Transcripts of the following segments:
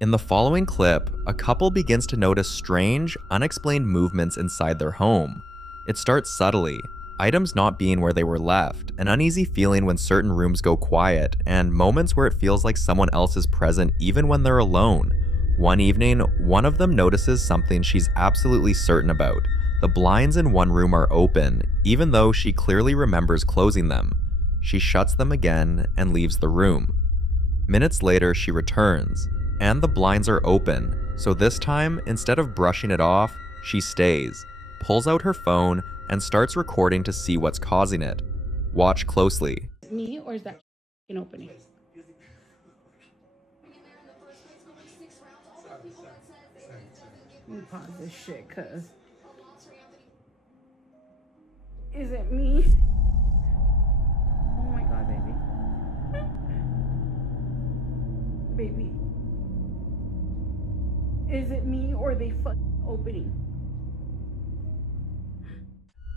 In the following clip, a couple begins to notice strange, unexplained movements inside their home. It starts subtly, items not being where they were left, an uneasy feeling when certain rooms go quiet, and moments where it feels like someone else is present even when they're alone. One evening, one of them notices something she's absolutely certain about. The blinds in one room are open, even though she clearly remembers closing them. She shuts them again and leaves the room. Minutes later, she returns, and the blinds are open, so this time, instead of brushing it off, she stays, pulls out her phone, and starts recording to see what's causing it. Watch closely. Me, or is that opening? Let me pause this shit, cause is it me? Oh my god, baby. Baby. Is it me or are they fucking opening?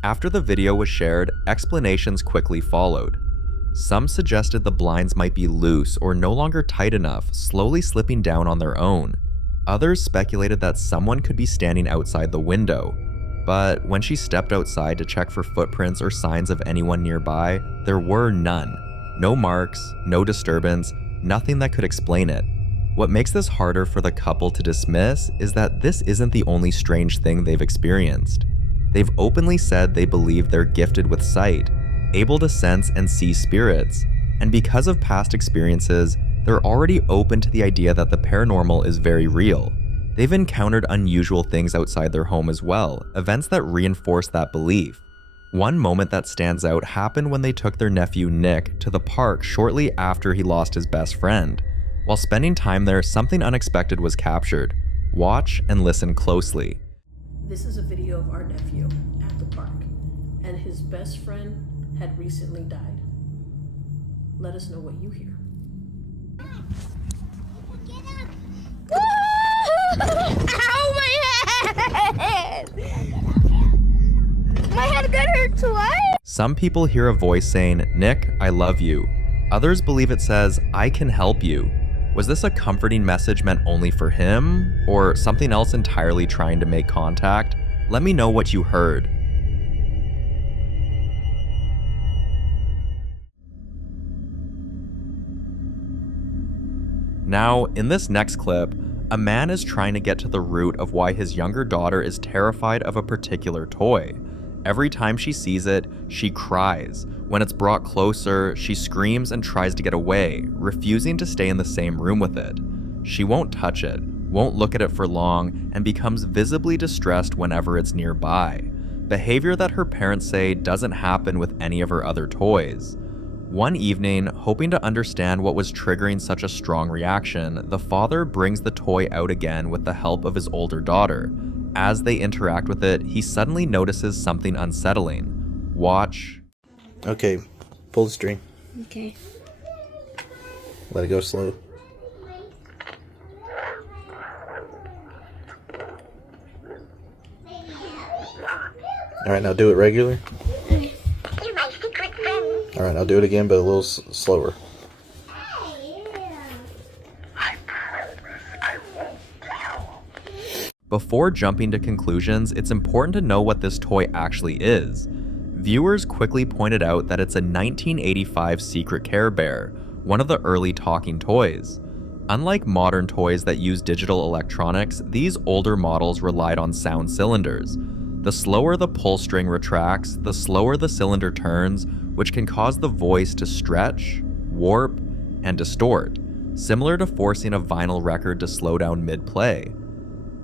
After the video was shared, explanations quickly followed. Some suggested the blinds might be loose or no longer tight enough, slowly slipping down on their own. Others speculated that someone could be standing outside the window. But when she stepped outside to check for footprints or signs of anyone nearby, there were none. No marks, no disturbance, nothing that could explain it. What makes this harder for the couple to dismiss is that this isn't the only strange thing they've experienced. They've openly said they believe they're gifted with sight, able to sense and see spirits, and because of past experiences, they're already open to the idea that the paranormal is very real. They've encountered unusual things outside their home as well, events that reinforce that belief. One moment that stands out happened when they took their nephew Nick to the park shortly after he lost his best friend. While spending time there, something unexpected was captured. Watch and listen closely. This is a video of our nephew at the park, and his best friend had recently died. Let us know what you hear. Ow, my head! My head got hurt twice! Some people hear a voice saying, "Nick, I love you." Others believe it says, "I can help you." Was this a comforting message meant only for him, or something else entirely trying to make contact? Let me know what you heard. Now, in this next clip, a man is trying to get to the root of why his younger daughter is terrified of a particular toy. Every time she sees it, she cries. When it's brought closer, she screams and tries to get away, refusing to stay in the same room with it. She won't touch it, won't look at it for long, and becomes visibly distressed whenever it's nearby. Behavior that her parents say doesn't happen with any of her other toys. One evening, hoping to understand what was triggering such a strong reaction, the father brings the toy out again with the help of his older daughter. As they interact with it, he suddenly notices something unsettling. Watch. Okay, pull the string. Okay. Let it go slow. Alright, now do it regular. Alright, I'll do it again, but a little slower. Before jumping to conclusions, it's important to know what this toy actually is. Viewers quickly pointed out that it's a 1985 Secret Care Bear, one of the early talking toys. Unlike modern toys that use digital electronics, these older models relied on sound cylinders. The slower the pull string retracts, the slower the cylinder turns, which can cause the voice to stretch, warp, and distort, similar to forcing a vinyl record to slow down mid-play.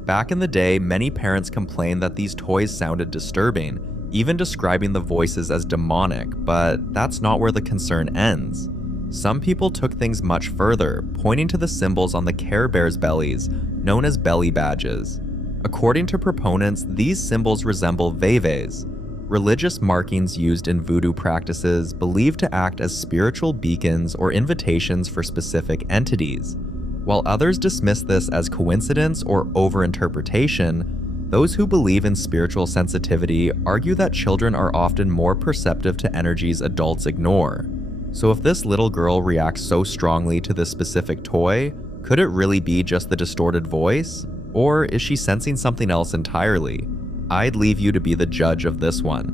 Back in the day, many parents complained that these toys sounded disturbing, even describing the voices as demonic, but that's not where the concern ends. Some people took things much further, pointing to the symbols on the Care Bears' bellies, known as belly badges. According to proponents, these symbols resemble veves, religious markings used in voodoo practices believed to act as spiritual beacons or invitations for specific entities. While others dismiss this as coincidence or overinterpretation, those who believe in spiritual sensitivity argue that children are often more perceptive to energies adults ignore. So if this little girl reacts so strongly to this specific toy, Could it really be just the distorted voice? Or is she sensing something else entirely? I'd leave you to be the judge of this one.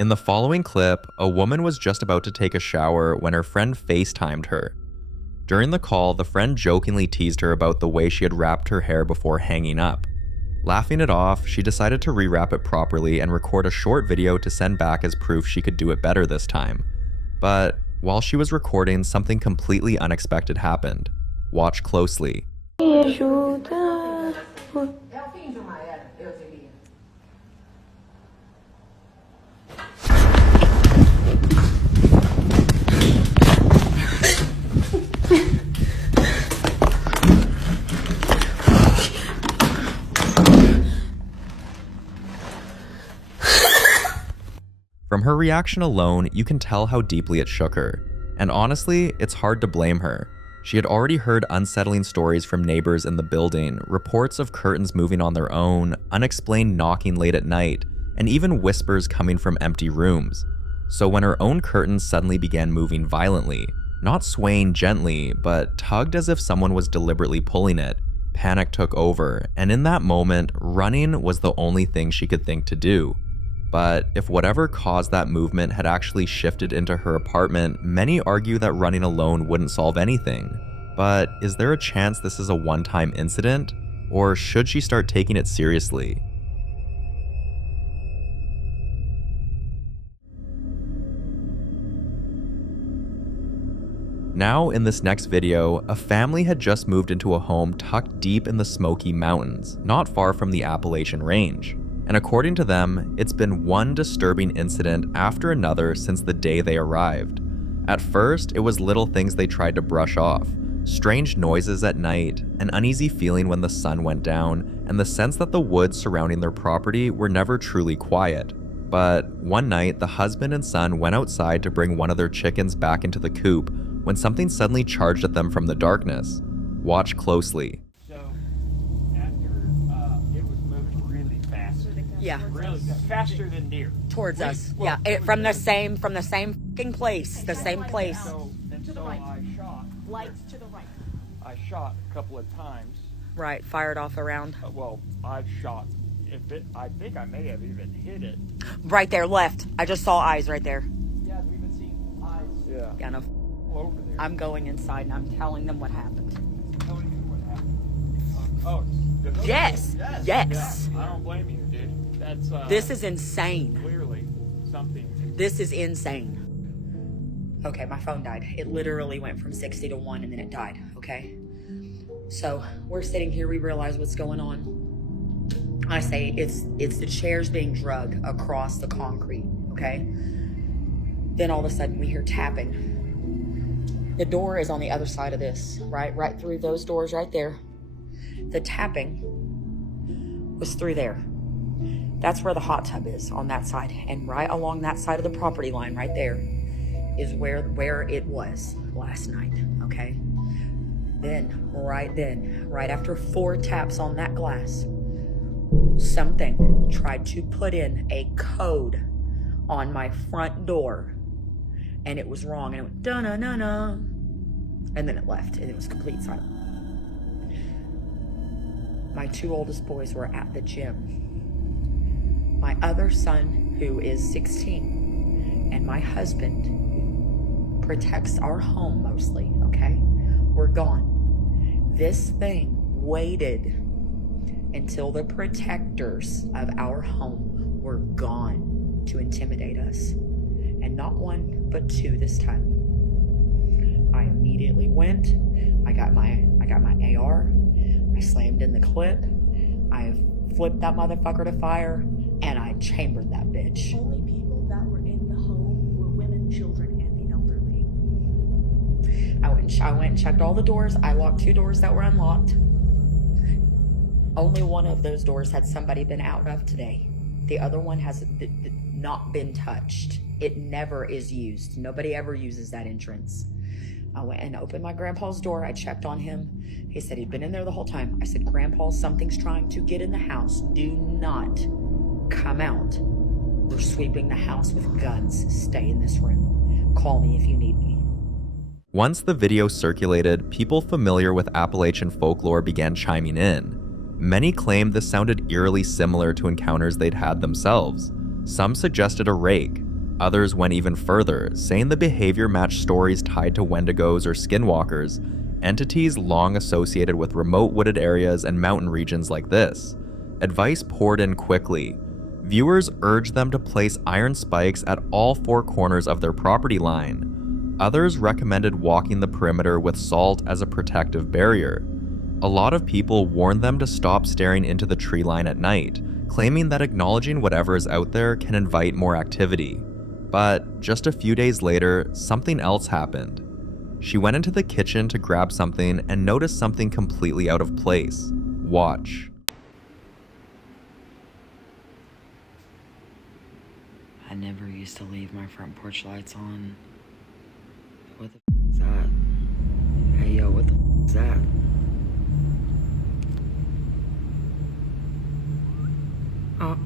In the following clip, a woman was just about to take a shower when her friend FaceTimed her. During the call, the friend jokingly teased her about the way she had wrapped her hair before hanging up. Laughing it off, she decided to rewrap it properly and record a short video to send back as proof she could do it better this time. But while she was recording, something completely unexpected happened. Watch closely. From her reaction alone, you can tell how deeply it shook her. And honestly, it's hard to blame her. She had already heard unsettling stories from neighbors in the building, reports of curtains moving on their own, unexplained knocking late at night, and even whispers coming from empty rooms. So when her own curtains suddenly began moving violently, not swaying gently, but tugged as if someone was deliberately pulling it, panic took over, and in that moment, running was the only thing she could think to do. But if whatever caused that movement had actually shifted into her apartment, many argue that running alone wouldn't solve anything. But is there a chance this is a one-time incident? Or should she start taking it seriously? Now, in this next video, a family had just moved into a home tucked deep in the Smoky Mountains, not far from the Appalachian Range. And according to them, it's been one disturbing incident after another since the day they arrived. At first, it was little things they tried to brush off. Strange noises at night, an uneasy feeling when the sun went down, and the sense that the woods surrounding their property were never truly quiet. But one night, the husband and son went outside to bring one of their chickens back into the coop when something suddenly charged at them from the darkness. Watch closely. Yeah, Really faster than deer. towards us. Yeah, from the same fucking place, the same place. So I shot. Lights to the right. I shot a couple of times. Right, fired off around. Well, I've shot. I think I may have even hit it. Right there, left. I just saw eyes right there. Yeah, we've been seeing eyes. Yeah. Yeah, no. Over there. I'm going inside and I'm telling them what happened. Telling you what happened. Oh. Yes. Yes. Yeah, I don't blame you, dude. That's This is insane. clearly something. This is insane. Okay, my phone died. It literally went from 60 to 1 and then it died, okay? So we're sitting here, we realize what's going on. I say it's the chairs being drug across the concrete, okay? Then all of a sudden we hear tapping. The door is on the other side of this, right through those doors right there. The tapping was through there. That's where the hot tub is, on that side. And right along that side of the property line right there is where it was last night, okay? Then, right after 4 taps on that glass, something tried to put in a code on my front door, and it was wrong, and it went da-na-na-na, and then it left, and it was complete silence. My 2 oldest boys were at the gym. My other son, who is 16, and my husband, who protects our home mostly, okay, were gone. This thing waited until the protectors of our home were gone to intimidate us. And not 1, but 2 this time. I immediately went, I got my AR, I slammed in the clip, I flipped that motherfucker to fire, and I chambered that bitch. Only people that were in the home were women, children, and the elderly. I went and checked all the doors. I locked 2 doors that were unlocked. Only one of those doors had somebody been out of today. The other one has not been touched. It never is used. Nobody ever uses that entrance. I went and opened my grandpa's door. I checked on him. He said he'd been in there the whole time. I said, Grandpa, something's trying to get in the house. Do not come out. We're sweeping the house with guns. Stay in this room. Call me if you need me. Once the video circulated, people familiar with Appalachian folklore began chiming in. Many claimed this sounded eerily similar to encounters they'd had themselves. Some suggested a rake. Others went even further, saying the behavior matched stories tied to Wendigos or skinwalkers, entities long associated with remote wooded areas and mountain regions like this. Advice poured in quickly. Viewers urged them to place iron spikes at all four corners of their property line. Others recommended walking the perimeter with salt as a protective barrier. A lot of people warned them to stop staring into the tree line at night, claiming that acknowledging whatever is out there can invite more activity. But just a few days later, something else happened. She went into the kitchen to grab something and noticed something completely out of place. Watch. I never used to leave my front porch lights on. What the f is that? Hey yo, what the f is that? Oh.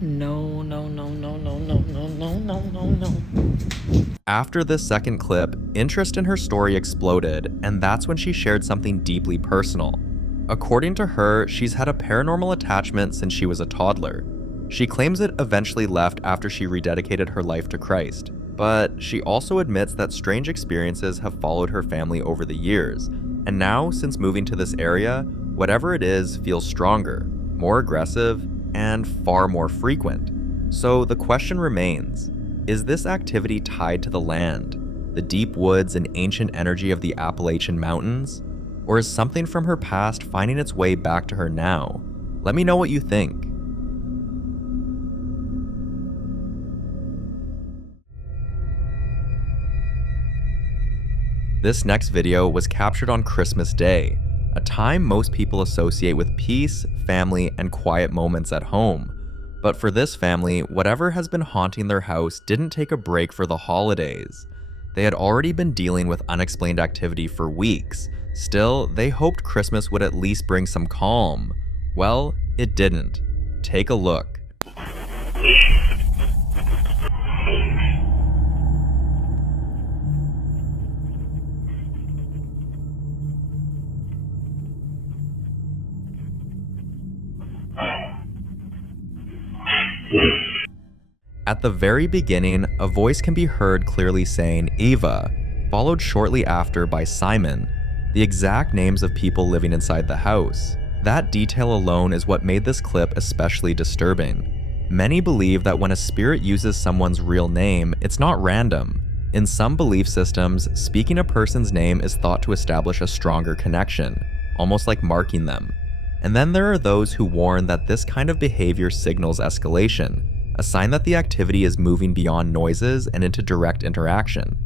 No, no, no, no, no, no, no, no, no, no, no. After this second clip, interest in her story exploded, and that's when she shared something deeply personal. According to her, she's had a paranormal attachment since she was a toddler. She claims it eventually left after she rededicated her life to Christ, but she also admits that strange experiences have followed her family over the years, and now, since moving to this area, whatever it is feels stronger, more aggressive, and far more frequent. So the question remains, is this activity tied to the land, the deep woods and ancient energy of the Appalachian Mountains? Or is something from her past finding its way back to her now? Let me know what you think. This next video was captured on Christmas Day, a time most people associate with peace, family, and quiet moments at home. But for this family, whatever has been haunting their house didn't take a break for the holidays. They had already been dealing with unexplained activity for weeks. Still, they hoped Christmas would at least bring some calm. Well, it didn't. Take a look. At the very beginning, a voice can be heard clearly saying Eva, followed shortly after by Simon, the exact names of people living inside the house. That detail alone is what made this clip especially disturbing. Many believe that when a spirit uses someone's real name, it's not random. In some belief systems, speaking a person's name is thought to establish a stronger connection, almost like marking them. And then there are those who warn that this kind of behavior signals escalation, a sign that the activity is moving beyond noises and into direct interaction.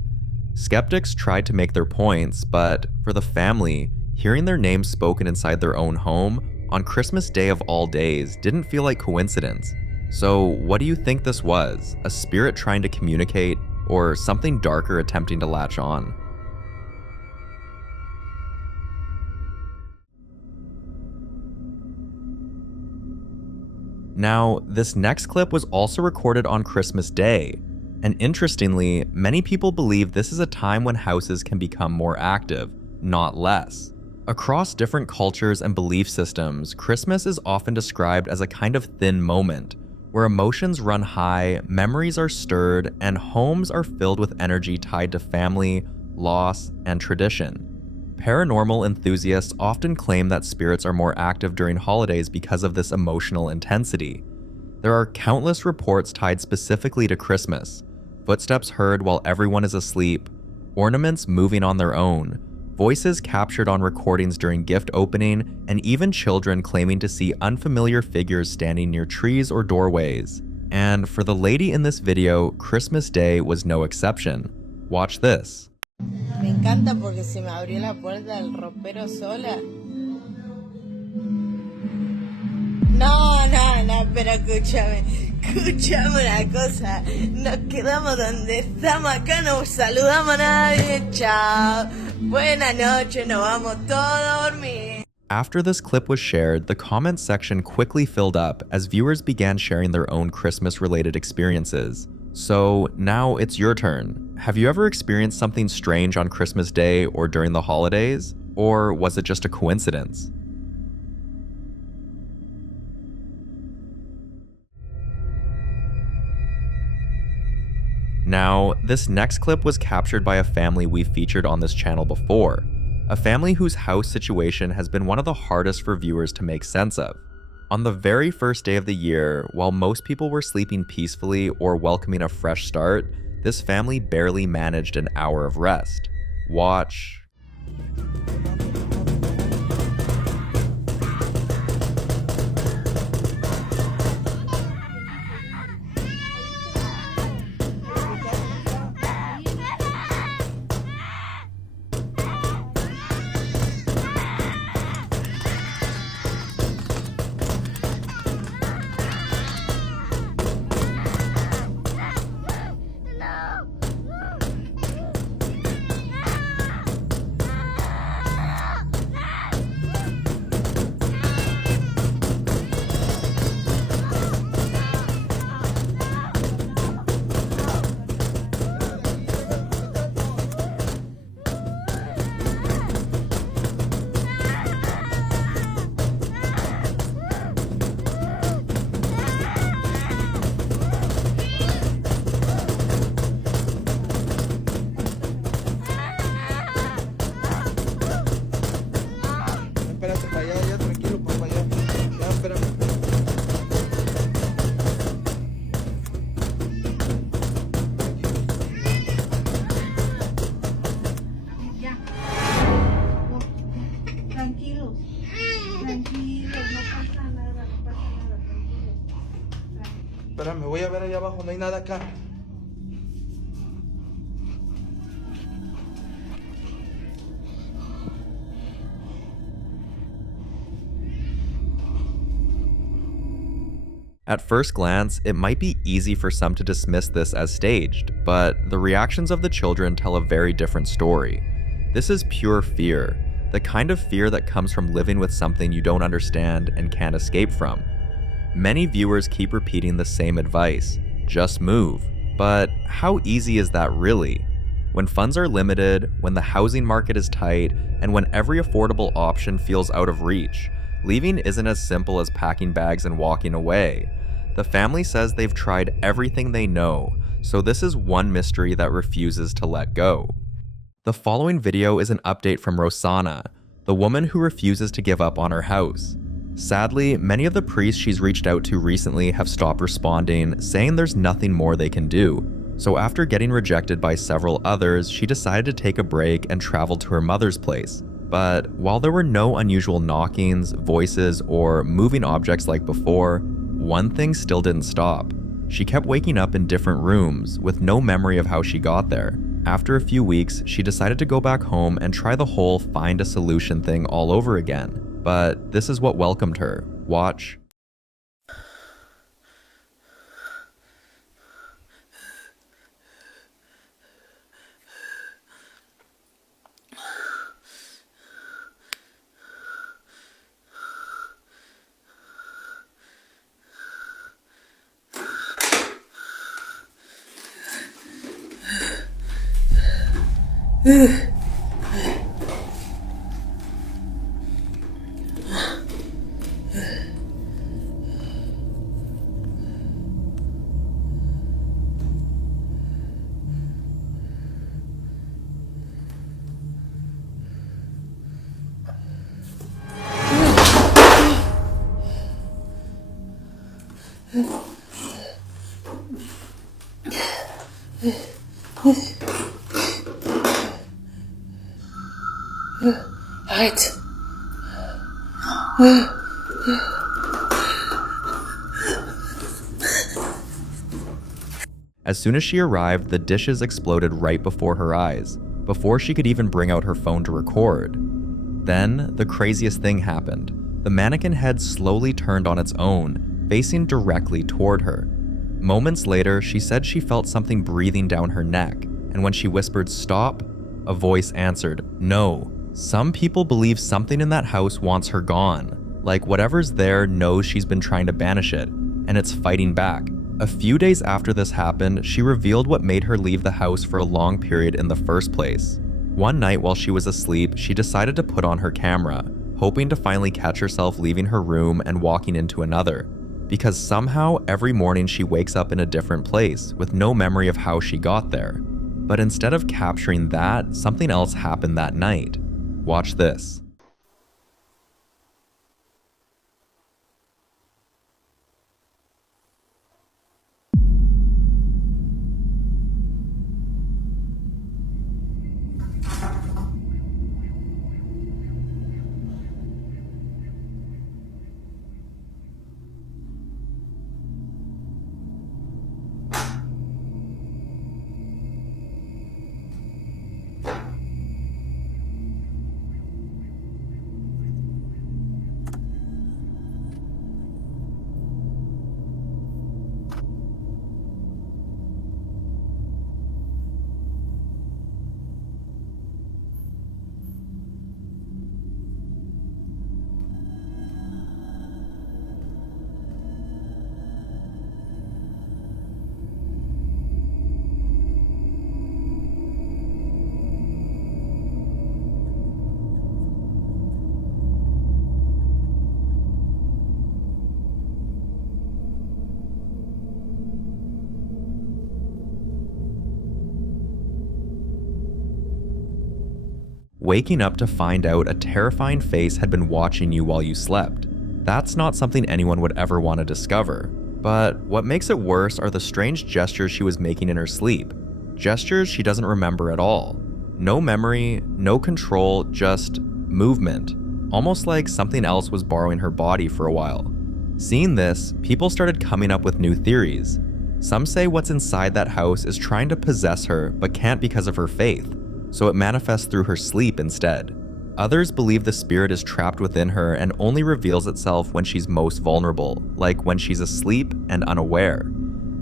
Skeptics tried to make their points, but for the family, hearing their names spoken inside their own home on Christmas Day of all days didn't feel like coincidence. So what do you think this was? A spirit trying to communicate, or something darker attempting to latch on? Now, this next clip was also recorded on Christmas Day, and interestingly, many people believe this is a time when houses can become more active, not less. Across different cultures and belief systems, Christmas is often described as a kind of thin moment, where emotions run high, memories are stirred, and homes are filled with energy tied to family, loss, and tradition. Paranormal enthusiasts often claim that spirits are more active during holidays because of this emotional intensity. There are countless reports tied specifically to Christmas: footsteps heard while everyone is asleep, ornaments moving on their own, voices captured on recordings during gift opening, and even children claiming to see unfamiliar figures standing near trees or doorways. And for the lady in this video, Christmas Day was no exception. Watch this. Me encanta porque se me abrió la puerta del ropero sola. No, pero escúchame una cosa. Nos quedamos donde estamos acá, no saludamos a nadie, chao. Buenas noches, nos vamos todos a dormir. After this clip was shared, the comments section quickly filled up as viewers began sharing their own Christmas-related experiences. So now it's your turn. Have you ever experienced something strange on Christmas Day or during the holidays? Or was it just a coincidence? Now, this next clip was captured by a family we've featured on this channel before. A family whose house situation has been one of the hardest for viewers to make sense of. On the very first day of the year, while most people were sleeping peacefully or welcoming a fresh start, this family barely managed an hour of rest. Watch. Espérame, voy a ver allá abajo, no hay nada acá. At first glance, it might be easy for some to dismiss this as staged, but the reactions of the children tell a very different story. This is pure fear, the kind of fear that comes from living with something you don't understand and can't escape from. Many viewers keep repeating the same advice, just move. But how easy is that really? When funds are limited, when the housing market is tight, and when every affordable option feels out of reach, leaving isn't as simple as packing bags and walking away. The family says they've tried everything they know, so this is one mystery that refuses to let go. The following video is an update from Rosanna, the woman who refuses to give up on her house. Sadly, many of the priests she's reached out to recently have stopped responding, saying there's nothing more they can do. So after getting rejected by several others, she decided to take a break and travel to her mother's place. But while there were no unusual knockings, voices, or moving objects like before, one thing still didn't stop. She kept waking up in different rooms, with no memory of how she got there. After a few weeks, she decided to go back home and try the whole find a solution thing all over again. But this is what welcomed her. Watch. Right. As soon as she arrived, the dishes exploded right before her eyes, before she could even bring out her phone to record. Then, the craziest thing happened. The mannequin head slowly turned on its own, facing directly toward her. Moments later, she said she felt something breathing down her neck, and when she whispered "stop," a voice answered "no," Some people believe something in that house wants her gone, like whatever's there knows she's been trying to banish it, and it's fighting back. A few days after this happened, she revealed what made her leave the house for a long period in the first place. One night while she was asleep, she decided to put on her camera, hoping to finally catch herself leaving her room and walking into another, because somehow every morning she wakes up in a different place with no memory of how she got there. But instead of capturing that, something else happened that night. Watch this. Waking up to find out a terrifying face had been watching you while you slept. That's not something anyone would ever want to discover. But what makes it worse are the strange gestures she was making in her sleep. Gestures she doesn't remember at all. No memory, no control, just movement. Almost like something else was borrowing her body for a while. Seeing this, people started coming up with new theories. Some say what's inside that house is trying to possess her but can't because of her faith, so it manifests through her sleep instead. Others believe the spirit is trapped within her and only reveals itself when she's most vulnerable, like when she's asleep and unaware.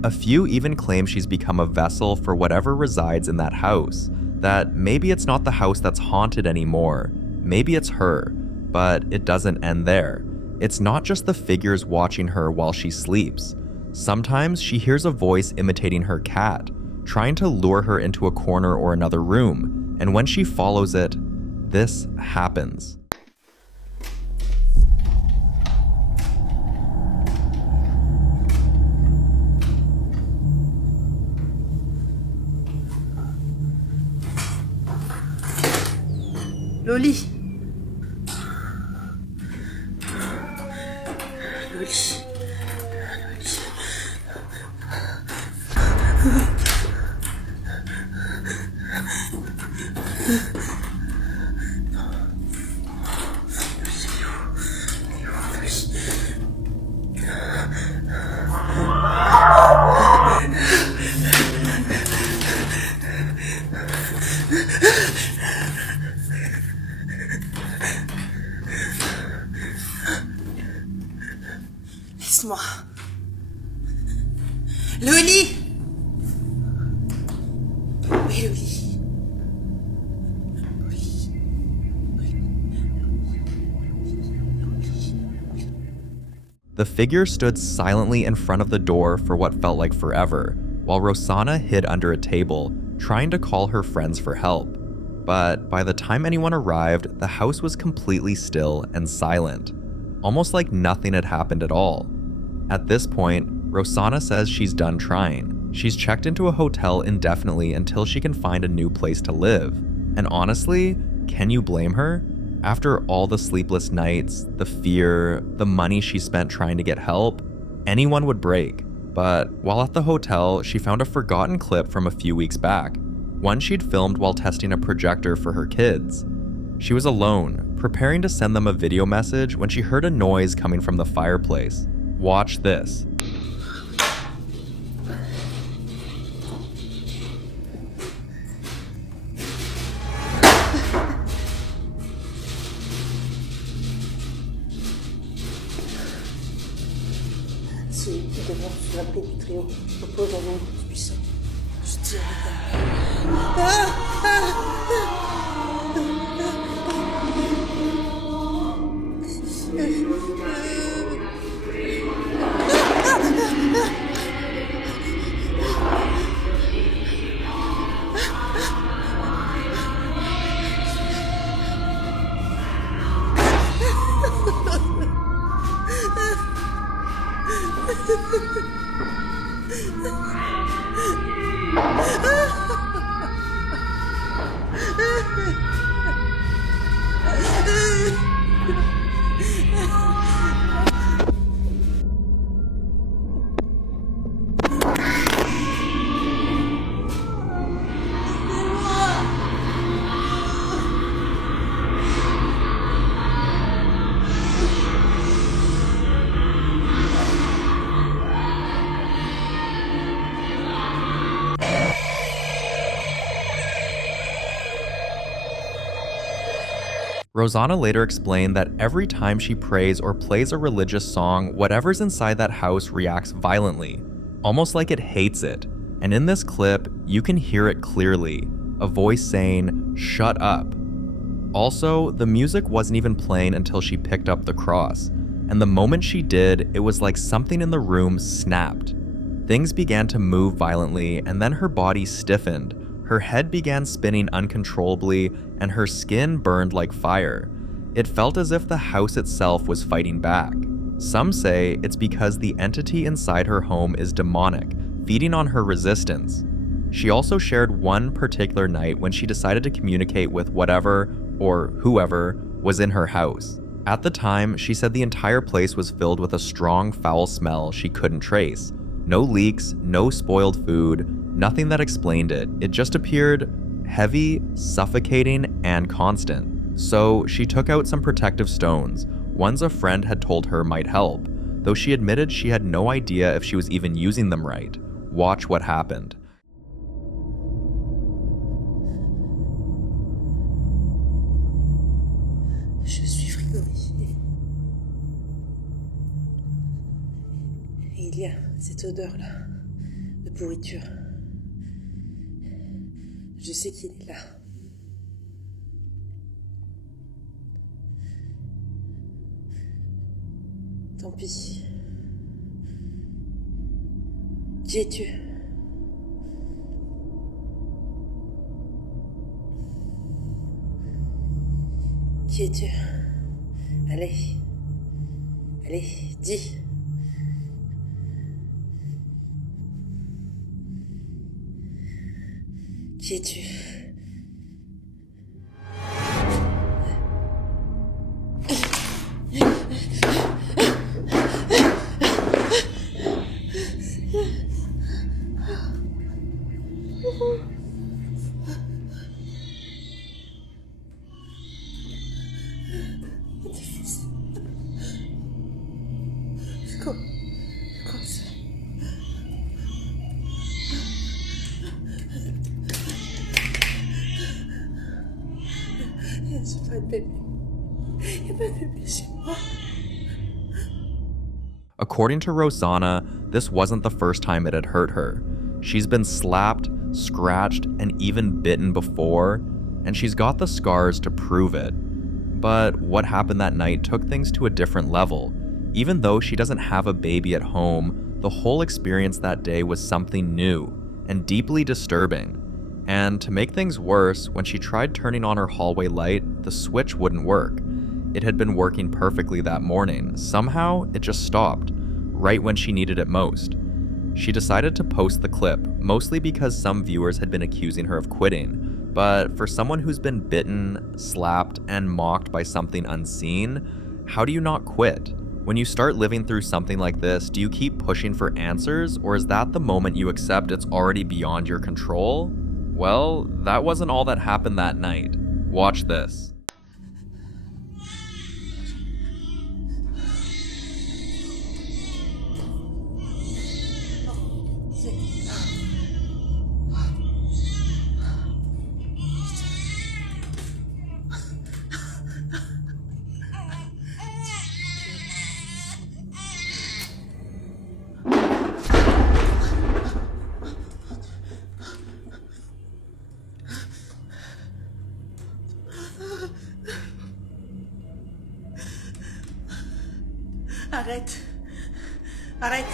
A few even claim she's become a vessel for whatever resides in that house, that maybe it's not the house that's haunted anymore, maybe it's her, but it doesn't end there. It's not just the figures watching her while she sleeps. Sometimes she hears a voice imitating her cat, trying to lure her into a corner or another room, and when she follows it, this happens. Loli. Laisse-moi. Loli. Oui, Loli. The figure stood silently in front of the door for what felt like forever, while Rosanna hid under a table, trying to call her friends for help. But by the time anyone arrived, the house was completely still and silent, almost like nothing had happened at all. At this point, Rosanna says she's done trying. She's checked into a hotel indefinitely until she can find a new place to live. And honestly, can you blame her? After all the sleepless nights, the fear, the money she spent trying to get help, anyone would break. But while at the hotel, she found a forgotten clip from a few weeks back, one she'd filmed while testing a projector for her kids. She was alone, preparing to send them a video message when she heard a noise coming from the fireplace. Watch this. Celui qui devant sous l'abri du trio repose en nom du puissant. Je dirai Rosanna later explained that every time she prays or plays a religious song, whatever's inside that house reacts violently, almost like it hates it. And in this clip, you can hear it clearly, a voice saying, "Shut up." Also, the music wasn't even playing until she picked up the cross, and the moment she did, it was like something in the room snapped. Things began to move violently, and then her body stiffened. Her head began spinning uncontrollably, and her skin burned like fire. It felt as if the house itself was fighting back. Some say it's because the entity inside her home is demonic, feeding on her resistance. She also shared one particular night when she decided to communicate with whatever, or whoever, was in her house. At the time, she said the entire place was filled with a strong, foul smell she couldn't trace. No leaks, no spoiled food, nothing that explained it. It just appeared heavy, suffocating, and constant. So she took out some protective stones, ones a friend had told her might help, though she admitted she had no idea if she was even using them right. Watch what happened. Je suis frigorifiée. Et il y a cette odeur-là, de pourriture. Je sais qu'il est là. Tant pis. Qui es-tu? Qui es-tu? Allez. Allez, dis. Qui es-tu? According to Rosanna, this wasn't the first time it had hurt her. She's been slapped, scratched, and even bitten before, and she's got the scars to prove it. But what happened that night took things to a different level. Even though she doesn't have a baby at home, the whole experience that day was something new and deeply disturbing. And to make things worse, when she tried turning on her hallway light, the switch wouldn't work. It had been working perfectly that morning. Somehow, it just stopped, right when she needed it most. She decided to post the clip, mostly because some viewers had been accusing her of quitting. But for someone who's been bitten, slapped, and mocked by something unseen, how do you not quit? When you start living through something like this, do you keep pushing for answers, or is that the moment you accept it's already beyond your control? Well, that wasn't all that happened that night. Watch this. Arrête. Arrête.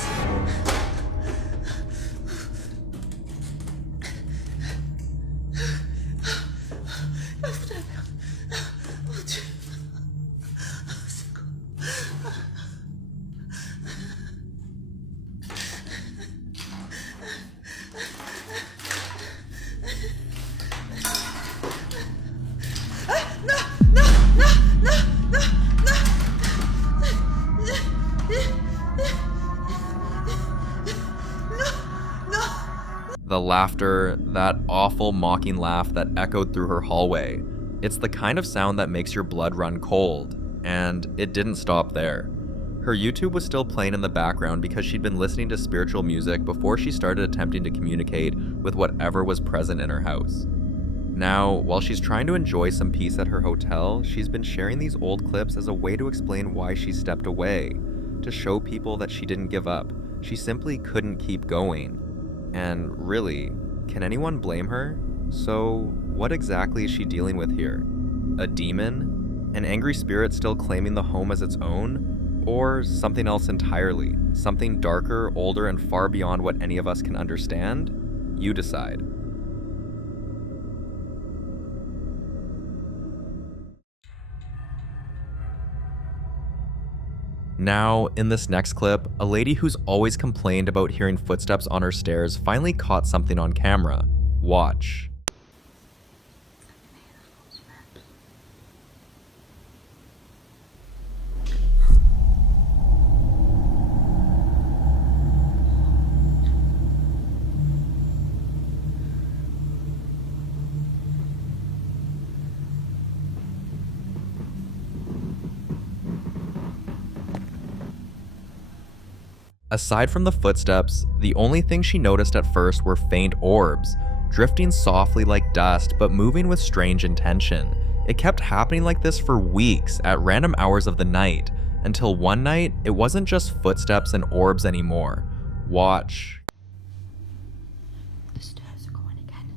Oh Dieu. C'est quoi? The laughter, that awful mocking laugh that echoed through her hallway. It's the kind of sound that makes your blood run cold, and it didn't stop there. Her YouTube was still playing in the background because she'd been listening to spiritual music before she started attempting to communicate with whatever was present in her house. Now, while she's trying to enjoy some peace at her hotel, she's been sharing these old clips as a way to explain why she stepped away, to show people that she didn't give up. She simply couldn't keep going. And really, can anyone blame her? So, what exactly is she dealing with here? A demon? An angry spirit still claiming the home as its own? Or something else entirely? Something darker, older, and far beyond what any of us can understand? You decide. Now, in this next clip, a lady who's always complained about hearing footsteps on her stairs finally caught something on camera. Watch. Aside from the footsteps, the only thing she noticed at first were faint orbs, drifting softly like dust but moving with strange intention. It kept happening like this for weeks at random hours of the night, until one night, it wasn't just footsteps and orbs anymore. Watch. The stairs are going again.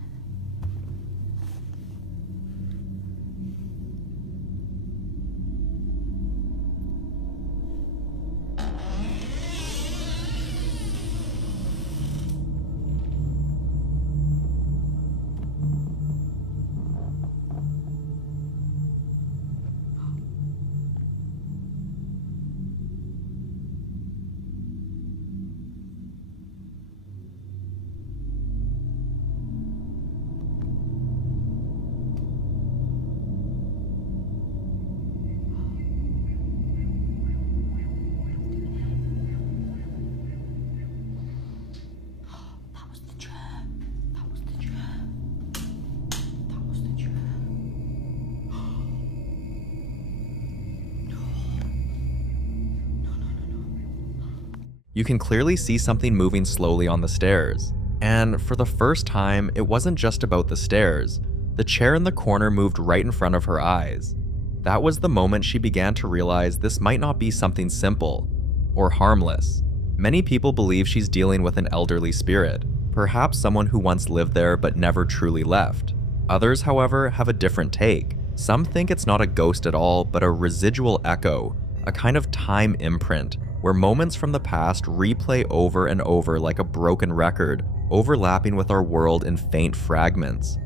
You can clearly see something moving slowly on the stairs. And for the first time, it wasn't just about the stairs. The chair in the corner moved right in front of her eyes. That was the moment she began to realize this might not be something simple or harmless. Many people believe she's dealing with an elderly spirit, perhaps someone who once lived there but never truly left. Others, however, have a different take. Some think it's not a ghost at all, but a residual echo, a kind of time imprint, where moments from the past replay over and over like a broken record, overlapping with our world in faint fragments.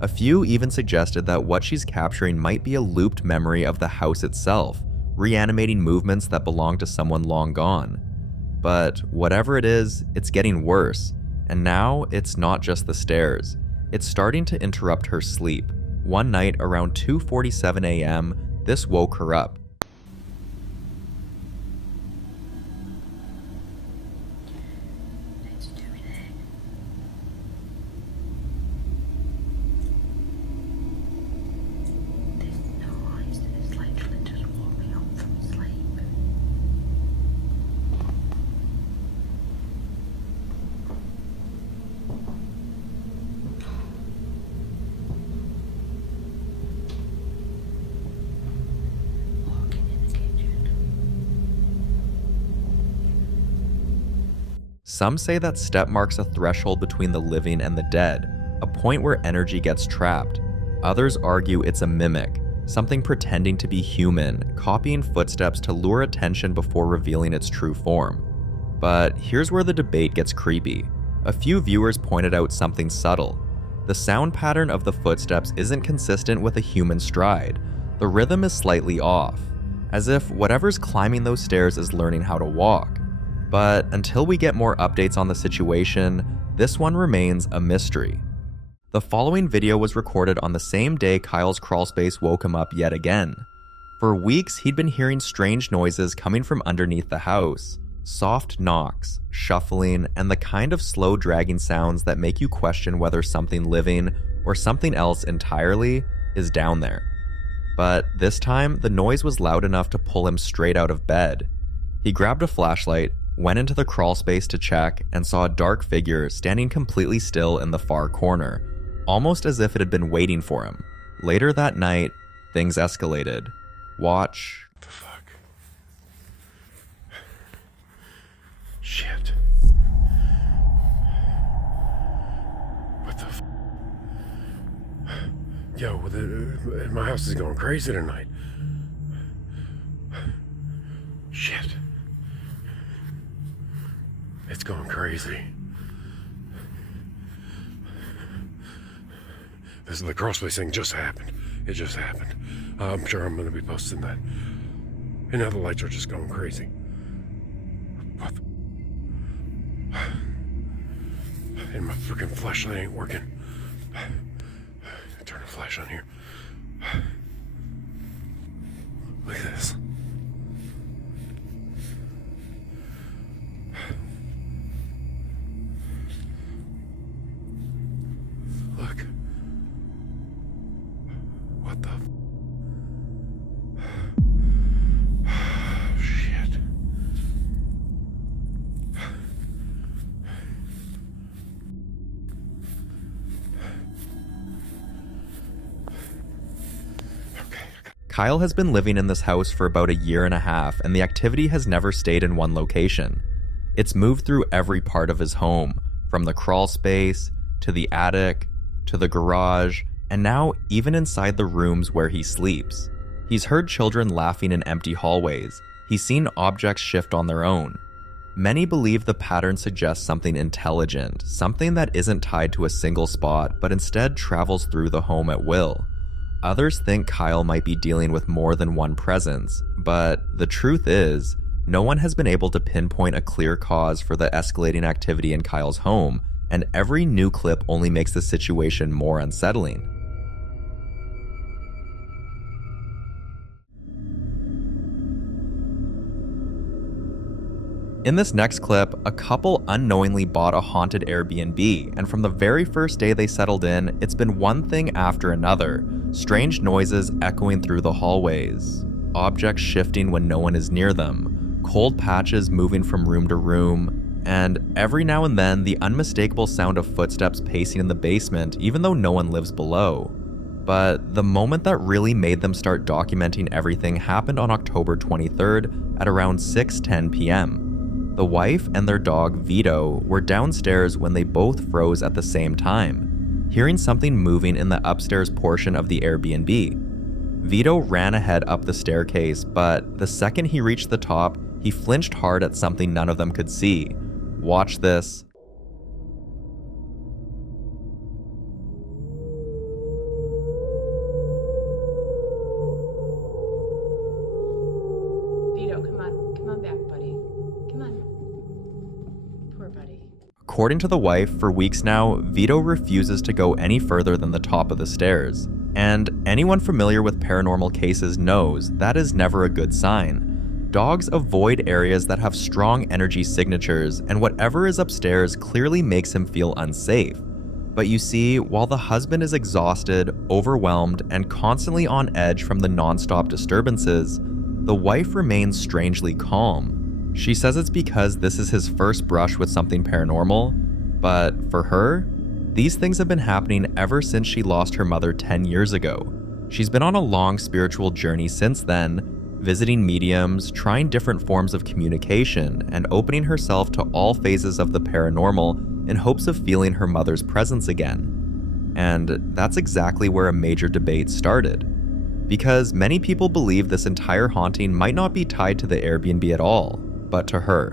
A few even suggested that what she's capturing might be a looped memory of the house itself, reanimating movements that belong to someone long gone. But whatever it is, it's getting worse, and now it's not just the stairs. It's starting to interrupt her sleep. One night around 2:47 a.m., this woke her up. Some say that step marks a threshold between the living and the dead, a point where energy gets trapped. Others argue it's a mimic, something pretending to be human, copying footsteps to lure attention before revealing its true form. But here's where the debate gets creepy. A few viewers pointed out something subtle. The sound pattern of the footsteps isn't consistent with a human stride. The rhythm is slightly off, as if whatever's climbing those stairs is learning how to walk. But until we get more updates on the situation, this one remains a mystery. The following video was recorded on the same day Kyle's crawlspace woke him up yet again. For weeks, he'd been hearing strange noises coming from underneath the house, Soft knocks, shuffling, and the kind of slow dragging sounds that make you question whether something living or something else entirely is down there. But this time, the noise was loud enough to pull him straight out of bed. He grabbed a flashlight, went into the crawl space to check, and saw a dark figure standing completely still in the far corner, almost as if it had been waiting for him. Later that night, things escalated. Watch. What the fuck? Shit. What the f? Yo, my house is going crazy tonight. Shit. It's going crazy. This is the crossface thing just happened. It just happened. I'm sure I'm gonna be posting that. And now the lights are just going crazy. What the? And my freaking flashlight ain't working. Turn the flash on here. Look at this. Look. What the? Shit. Kyle has been living in this house for about a year and a half, and the activity has never stayed in one location. It's moved through every part of his home, from the crawl space, to the attic, to the garage, and now even inside the rooms where he sleeps. He's heard children laughing in empty hallways. He's seen objects shift on their own. Many believe the pattern suggests something intelligent, something that isn't tied to a single spot, but instead travels through the home at will. Others think Kyle might be dealing with more than one presence, but the truth is, no one has been able to pinpoint a clear cause for the escalating activity in Kyle's home, and every new clip only makes the situation more unsettling. In this next clip, a couple unknowingly bought a haunted Airbnb, and from the very first day they settled in, it's been one thing after another. Strange noises echoing through the hallways, objects shifting when no one is near them, cold patches moving from room to room, and every now and then the unmistakable sound of footsteps pacing in the basement even though no one lives below. But the moment that really made them start documenting everything happened on October 23rd at around 6:10 p.m. The wife and their dog, Vito, were downstairs when they both froze at the same time, hearing something moving in the upstairs portion of the Airbnb. Vito ran ahead up the staircase, but the second he reached the top, he flinched hard at something none of them could see. Watch this. According to the wife, for weeks now, Vito refuses to go any further than the top of the stairs. And anyone familiar with paranormal cases knows that is never a good sign. Dogs avoid areas that have strong energy signatures, and whatever is upstairs clearly makes him feel unsafe. But you see, while the husband is exhausted, overwhelmed, and constantly on edge from the non-stop disturbances, the wife remains strangely calm. She says it's because this is his first brush with something paranormal, but for her, these things have been happening ever since she lost her mother 10 years ago. She's been on a long spiritual journey since then, visiting mediums, trying different forms of communication, and opening herself to all phases of the paranormal in hopes of feeling her mother's presence again. And that's exactly where a major debate started. Because many people believe this entire haunting might not be tied to the Airbnb at all, but to her.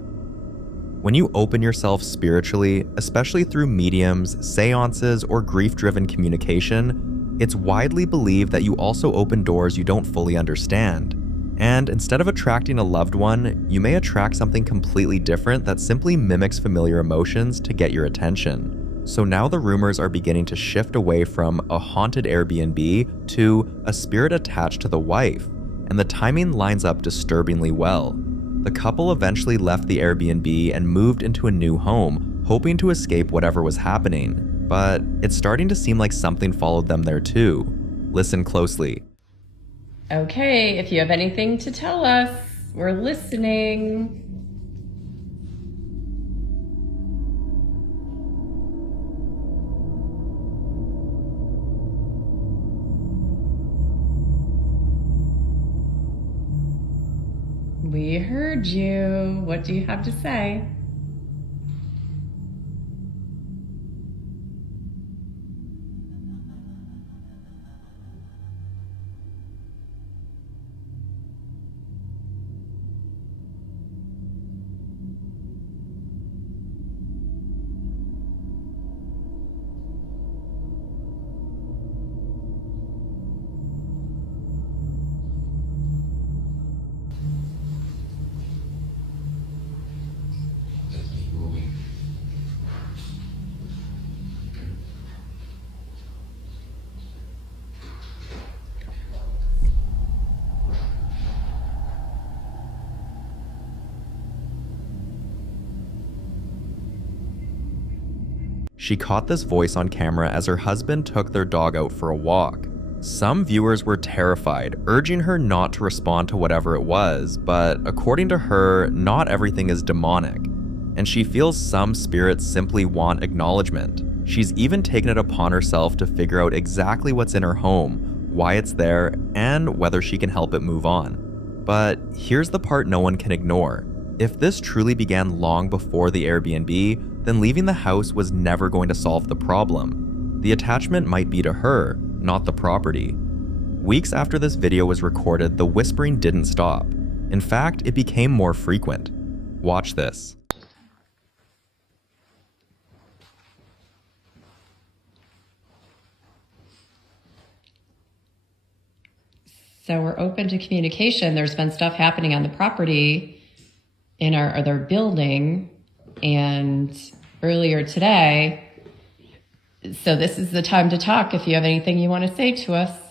When you open yourself spiritually, especially through mediums, seances, or grief-driven communication, it's widely believed that you also open doors you don't fully understand. And instead of attracting a loved one, you may attract something completely different that simply mimics familiar emotions to get your attention. So now the rumors are beginning to shift away from a haunted Airbnb to a spirit attached to the wife, and the timing lines up disturbingly well. The couple eventually left the Airbnb and moved into a new home, hoping to escape whatever was happening. But it's starting to seem like something followed them there too. Listen closely. Okay, if you have anything to tell us, we're listening. We heard you. What do you have to say? She caught this voice on camera as her husband took their dog out for a walk. Some viewers were terrified, urging her not to respond to whatever it was, but according to her, not everything is demonic. And she feels some spirits simply want acknowledgement. She's even taken it upon herself to figure out exactly what's in her home, why it's there, and whether she can help it move on. But here's the part no one can ignore. If this truly began long before the Airbnb, then leaving the house was never going to solve the problem. The attachment might be to her, not the property. Weeks after this video was recorded, the whispering didn't stop. In fact, it became more frequent. Watch this. So we're open to communication. There's been stuff happening on the property in our other building, and earlier today. So this is the time to talk if you have anything you want to say to us.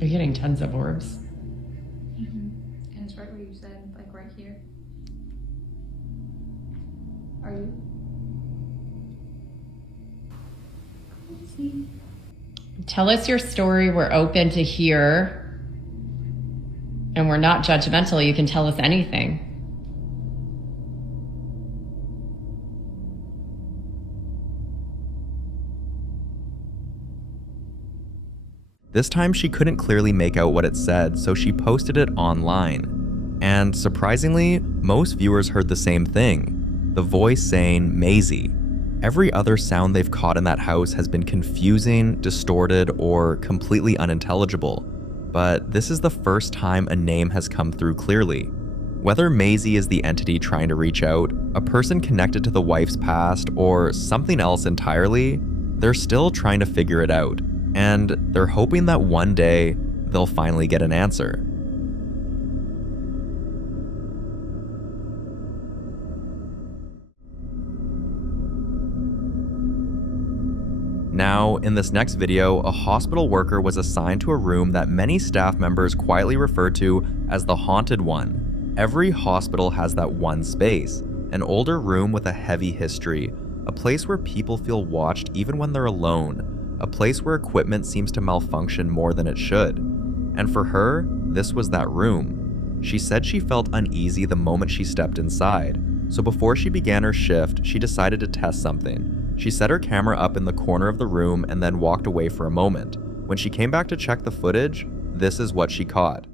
You're getting tons of orbs. And it's right where you said, like right here. Are you? See? Tell us your story. We're open to hear. And we're not judgmental. You can tell us anything. This time she couldn't clearly make out what it said, so she posted it online. And surprisingly, most viewers heard the same thing. The voice saying, Maisie. Every other sound they've caught in that house has been confusing, distorted, or completely unintelligible. But this is the first time a name has come through clearly. Whether Maisie is the entity trying to reach out, a person connected to the wife's past, or something else entirely, they're still trying to figure it out. And they're hoping that one day they'll finally get an answer. Now, in this next video, a hospital worker was assigned to a room that many staff members quietly refer to as the haunted one. Every hospital has that one space, an older room with a heavy history, a place where people feel watched even when they're alone, a place where equipment seems to malfunction more than it should. And for her, this was that room. She said she felt uneasy the moment she stepped inside, so before she began her shift, she decided to test something. She set her camera up in the corner of the room and then walked away for a moment. When she came back to check the footage, this is what she caught.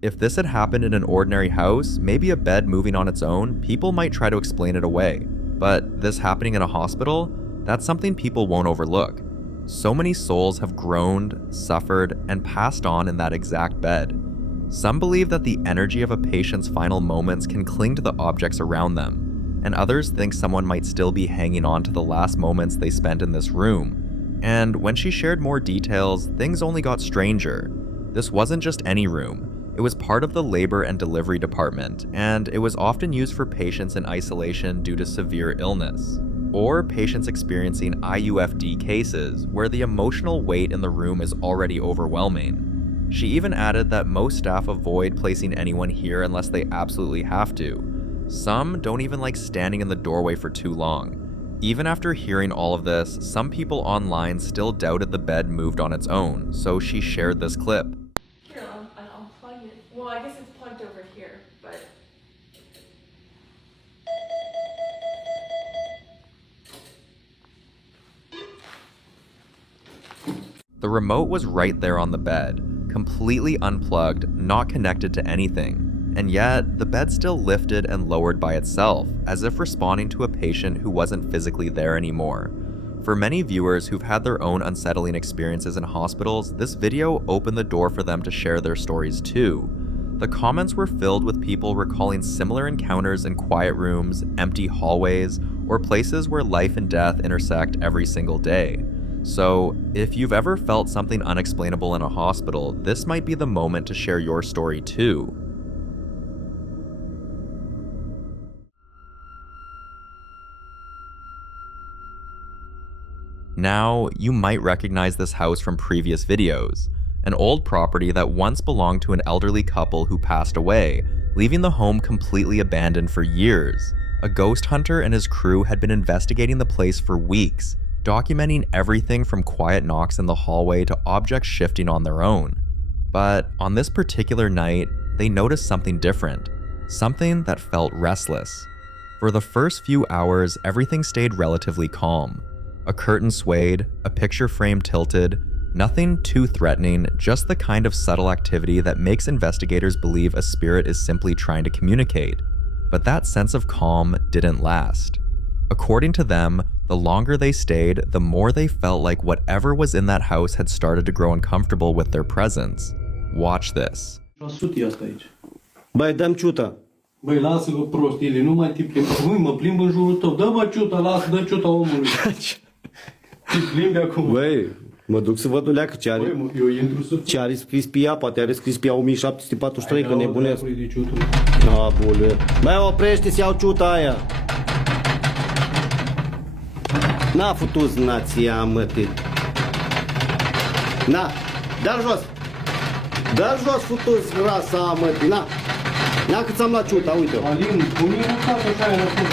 If this had happened in an ordinary house, maybe a bed moving on its own, people might try to explain it away. But this happening in a hospital, that's something people won't overlook. So many souls have groaned, suffered, and passed on in that exact bed. Some believe that the energy of a patient's final moments can cling to the objects around them, and others think someone might still be hanging on to the last moments they spent in this room. And when she shared more details, things only got stranger. This wasn't just any room. It was part of the labor and delivery department, and it was often used for patients in isolation due to severe illness, or patients experiencing IUFD cases where the emotional weight in the room is already overwhelming. She even added that most staff avoid placing anyone here unless they absolutely have to. Some don't even like standing in the doorway for too long. Even after hearing all of this, some people online still doubted the bed moved on its own, so she shared this clip. Here, I'll plug it. Well, I guess it's plugged over here, but... The remote was right there on the bed, completely unplugged, not connected to anything. And yet, the bed still lifted and lowered by itself, as if responding to a patient who wasn't physically there anymore. For many viewers who've had their own unsettling experiences in hospitals, this video opened the door for them to share their stories too. The comments were filled with people recalling similar encounters in quiet rooms, empty hallways, or places where life and death intersect every single day. So, if you've ever felt something unexplainable in a hospital, this might be the moment to share your story too. Now, you might recognize this house from previous videos, an old property that once belonged to an elderly couple who passed away, leaving the home completely abandoned for years. A ghost hunter and his crew had been investigating the place for weeks, documenting everything from quiet knocks in the hallway to objects shifting on their own. But on this particular night, they noticed something different, something that felt restless. For the first few hours, everything stayed relatively calm. A curtain swayed, a picture frame tilted, nothing too threatening, just the kind of subtle activity that makes investigators believe a spirit is simply trying to communicate. But that sense of calm didn't last. According to them, the longer they stayed, the more they felt like whatever was in that house had started to grow uncomfortable with their presence. Watch this. Băi, dă-mi ciută. Băi, lasă-vă prostiile, nu mai te plimbi. Măi, mă plimb în jurul tău. Dă-mă ciuta, lasă, dă ciuta omului. Te plimbi acum. Băi, mă duc să văd o leacă ce are. Băi, eu intru să... Ce are scris pe ea, poate are scris pe ea 1743, că nebunesc. Abule. Băi, oprește-ți, iau ciuta aia. N-a futuz nația, mătii. Na, dă-l jos. Dă-l jos, futuz rasa, mătii, na. Ia că ți-am luat ciuta, uite-o. Alin, pune-i mâncat așa aia acolo.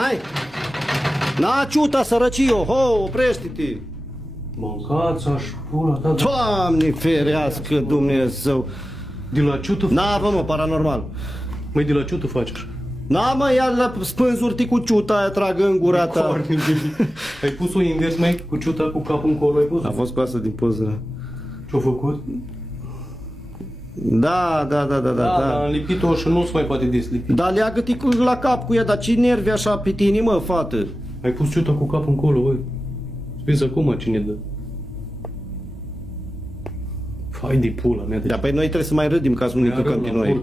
Hai! Na, ciuta, sărăcio, ho, oprește-te! Mâncați-a și pula ta. Doamne ferească, Dumnezeu! De la ciută... Na, bă, mă, paranormal. Măi, de la ciută faci așa. Na, mă, ia la spânzuri cu ciuta aia, tragă în gura ta. Foarte bine. Ai pus-o invers, mai cu ciuta cu capul încolo, ai pus-o? A fost scoasă din poză. Ce-a făcut? Da. Da, am lipit-o și nu se mai poate deslipi. Da, leagă-te la cap cu ea, dar ce nervi așa pe tine, mă, fată? Ai pus ciuta cu capul încolo, băi. Vezi acum cine dă. Hai de pula mea. Dar păi noi trebuie să mai râdim ca să nu ne căcăm pe noi.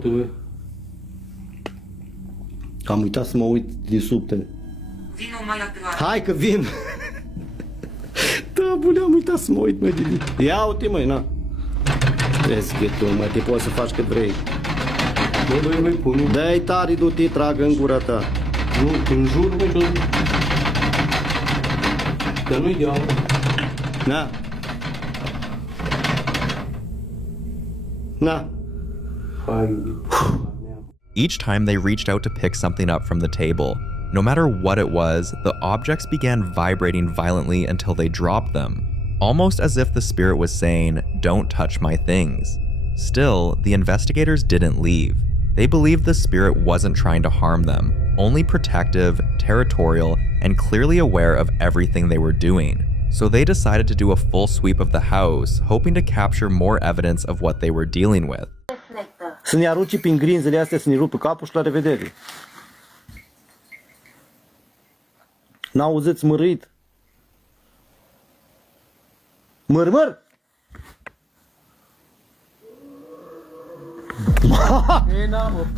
Am uitat să mă uit din subtele. Hai că vin! Da, bune, am uitat să mă uit, mă, din... Ia uite, măi, na. Vezi că tu, mă, te poți să faci cât vrei. Bă, băi, pune. Dă-i tare, du-te, tragă în gura ta. Nu, în jur, băi, ce-o... Dar nu-i diavol. Na. Na. Each time they reached out to pick something up from the table, no matter what it was, the objects began vibrating violently until they dropped them, almost as if the spirit was saying, "Don't touch my things." Still, the investigators didn't leave. They believed the spirit wasn't trying to harm them, only protective, territorial, and clearly aware of everything they were doing. So they decided to do a full sweep of the house, hoping to capture more evidence of what they were dealing with. Să ne arunci prin grinzele astea, să ne rupă capul și la revedere. N-auziți mărit? Măr!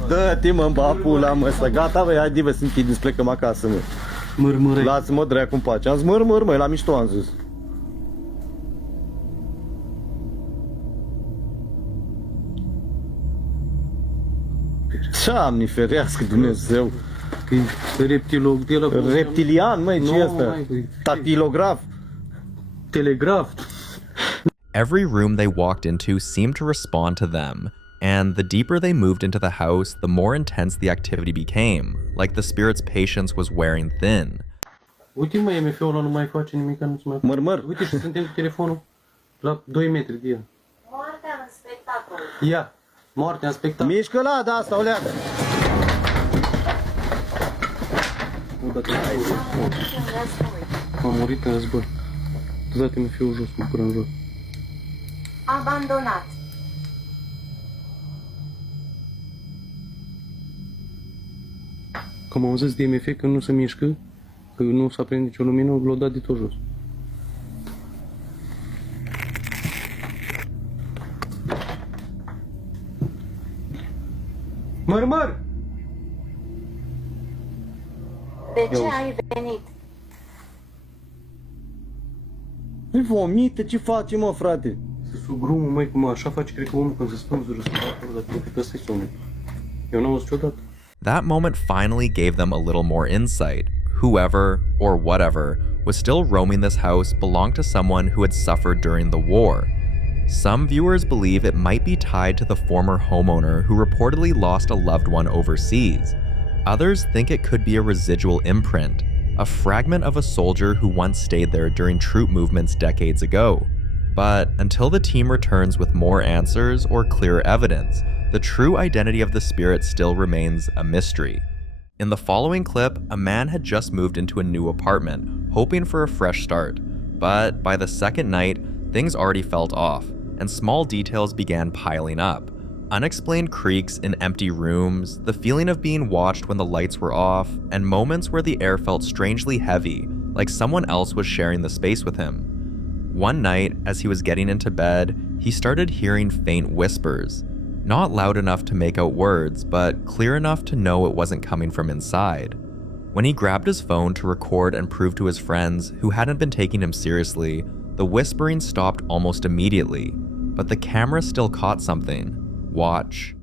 Dă-te, mă-mi ba pula, mă, ăsta. Gata, băi, haide, bă, să închidem, să plecăm acasă, mă. Măr. Lasă-mă dracu în pace. Am zis măr, măi, la mișto am zis. Doamne ferească, Dumnezeu. Reptilian, măi, ce ăsta? Tactilograf. Telegraf. Every room they walked into seemed to respond to them, and the deeper they moved into the house, the more intense the activity became, like the spirit's patience was wearing thin. Uite, mă, MF-ul ăla nu mai face nimic, nu-ți mai... Măr. Uite și suntem cu telefonul la 2 metri de el. Moartea în spectacol. Ia, moartea în spectacol. Mișcă la, da, asta o leagă. M-am murit în război. Tu date MF-ul jos, mă până în jos. Abandonat. Că m-am zis de MF că nu se mișcă, că nu s-a prins nicio lumină, l-a dat de tot jos. Măr! De ce ai venit? Nu vomite, ce faci, mă, frate? Sub grumul, măi, cum așa face, cred că omul când se spânzură, dar cred că ăsta-i somnul. Eu n-am auzit niciodată. That moment finally gave them a little more insight. Whoever, or whatever, was still roaming this house belonged to someone who had suffered during the war. Some viewers believe it might be tied to the former homeowner who reportedly lost a loved one overseas. Others think it could be a residual imprint, a fragment of a soldier who once stayed there during troop movements decades ago. But until the team returns with more answers or clearer evidence, the true identity of the spirit still remains a mystery. In the following clip, a man had just moved into a new apartment, hoping for a fresh start. But by the second night, things already felt off, and small details began piling up. Unexplained creaks in empty rooms, the feeling of being watched when the lights were off, and moments where the air felt strangely heavy, like someone else was sharing the space with him. One night, as he was getting into bed, he started hearing faint whispers. Not loud enough to make out words, but clear enough to know it wasn't coming from inside. When he grabbed his phone to record and prove to his friends, who hadn't been taking him seriously, the whispering stopped almost immediately, but the camera still caught something. Watch.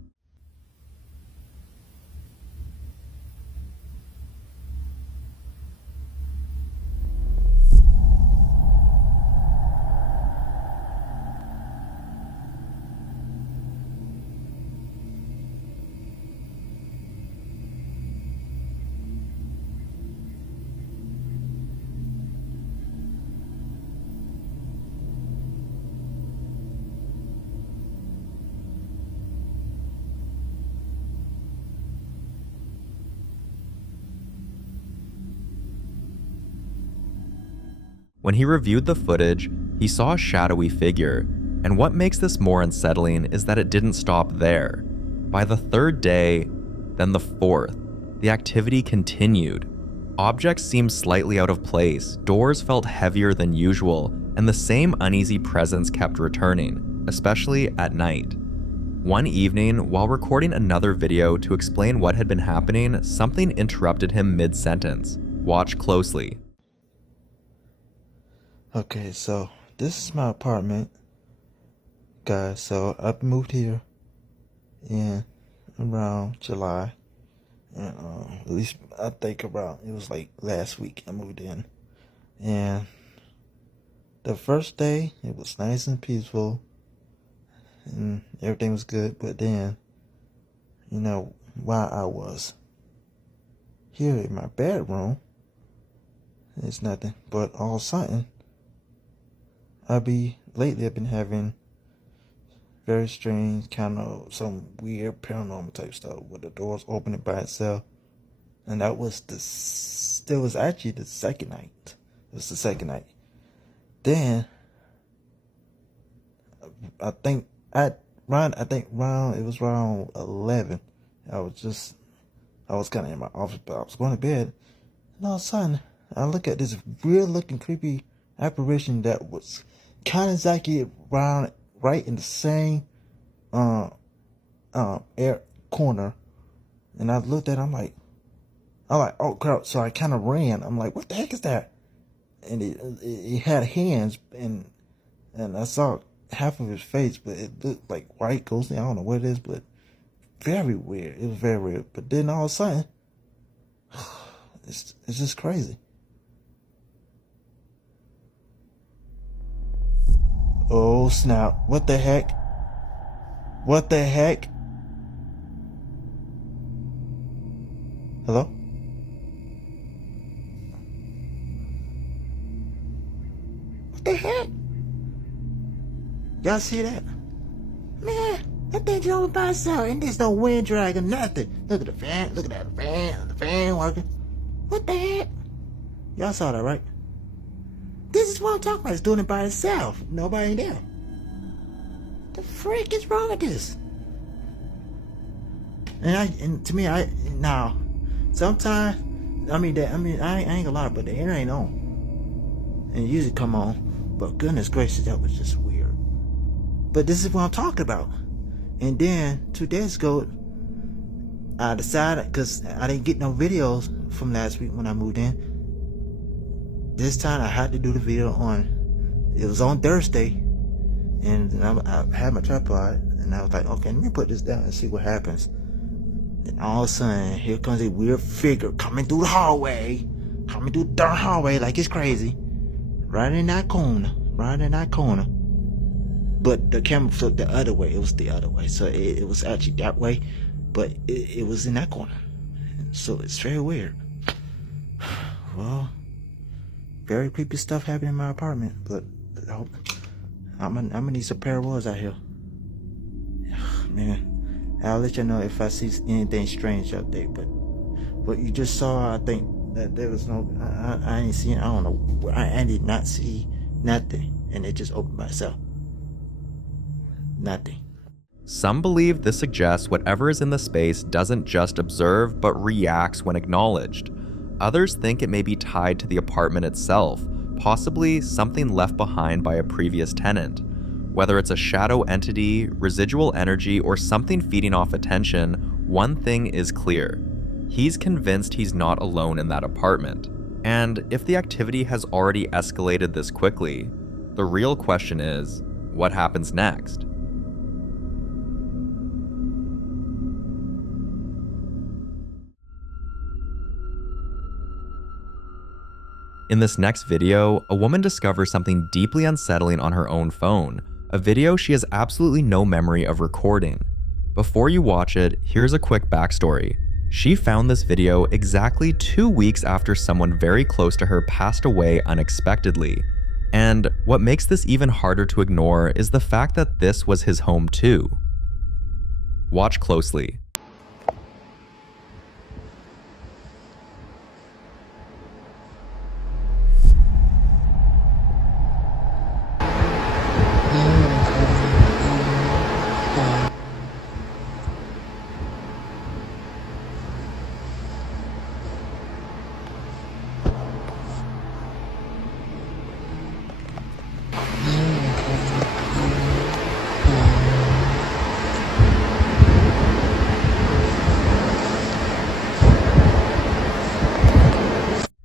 When he reviewed the footage, he saw a shadowy figure, and what makes this more unsettling is that it didn't stop there. By the third day, then the fourth, the activity continued. Objects seemed slightly out of place, doors felt heavier than usual, and the same uneasy presence kept returning, especially at night. One evening, while recording another video to explain what had been happening, something interrupted him mid-sentence. Watch closely. Okay, so this is my apartment. guys, so I moved here in around July, and at least I think around, it was like last week I moved in, and the first day it was nice and peaceful and everything was good, but then, you know, while I was here in my bedroom, it's nothing, but all of a sudden lately I've been having very strange, kind of some weird paranormal type stuff where the doors opening by itself. And that was actually the second night. It was the second night. Then I think it was around 11. I was kind of in my office, but I was going to bed, and all of a sudden I look at this weird looking creepy apparition that was kind of exactly around right in the same air corner, and I looked at it, I'm like, oh crap, so I kind of ran. I'm like, what the heck is that? And it had hands, and I saw half of his face, but it looked like white ghostly. I don't know what it is, but very weird. It was very weird. But then all of a sudden, it's just crazy. Oh snap. What the heck? What the heck? Hello? What the heck? Y'all see that? Man, that thing drove by itself, and there's no wind drag or nothing. Look at the fan, look at that fan, the fan working. What the heck? Y'all saw that, right? This is what I'm talking about. It's doing it by itself. Nobody in there. The freak is wrong with this? And to me, sometimes, I ain't gonna lie, but the internet ain't on. And it usually come on. But goodness gracious, that was just weird. But this is what I'm talking about. And then 2 days ago, I decided, because I didn't get no videos from last week when I moved in. This time I had to do the video it was on Thursday, and I had my tripod, and I was like, okay, let me put this down and see what happens. Then all of a sudden, here comes a weird figure coming through the dark hallway like it's crazy, right in that corner. But the camera flipped the other way. It was the other way, so it was actually that way, but it was in that corner. So it's very weird. Well, very creepy stuff happening in my apartment, but I'm gonna need some paranormals out here. Man, I'll let you know if I see anything strange up there, but what you just saw, I think that there was no, I ain't seen, I don't know, I did not see nothing, and it just opened by itself. Nothing. Some believe this suggests whatever is in the space doesn't just observe, but reacts when acknowledged. Others think it may be tied to the apartment itself, possibly something left behind by a previous tenant. Whether it's a shadow entity, residual energy, or something feeding off attention, one thing is clear. He's convinced he's not alone in that apartment. And if the activity has already escalated this quickly, the real question is, what happens next? In this next video, a woman discovers something deeply unsettling on her own phone, a video she has absolutely no memory of recording. Before you watch it, here's a quick backstory. She found this video exactly 2 weeks after someone very close to her passed away unexpectedly. And what makes this even harder to ignore is the fact that this was his home too. Watch closely.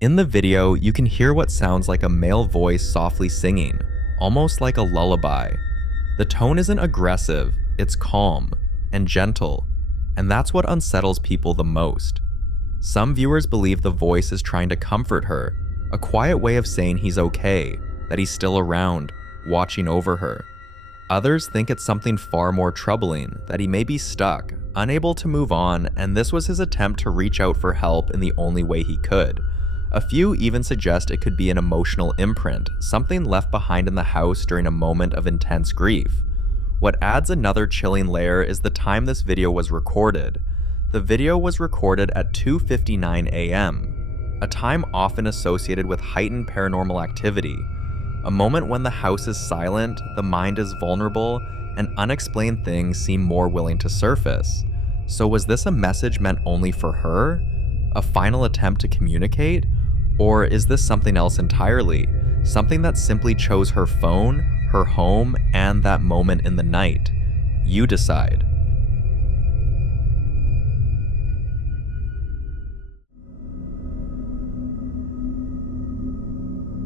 In the video, you can hear what sounds like a male voice softly singing, almost like a lullaby. The tone isn't aggressive, it's calm and gentle, and that's what unsettles people the most. Some viewers believe the voice is trying to comfort her, a quiet way of saying he's okay, that he's still around, watching over her. Others think it's something far more troubling, that he may be stuck, unable to move on, and this was his attempt to reach out for help in the only way he could. A few even suggest it could be an emotional imprint, something left behind in the house during a moment of intense grief. What adds another chilling layer is the time this video was recorded. The video was recorded at 2:59 a.m., a time often associated with heightened paranormal activity. A moment when the house is silent, the mind is vulnerable, and unexplained things seem more willing to surface. So was this a message meant only for her? A final attempt to communicate? Or is this something else entirely? Something that simply chose her phone, her home, and that moment in the night? You decide.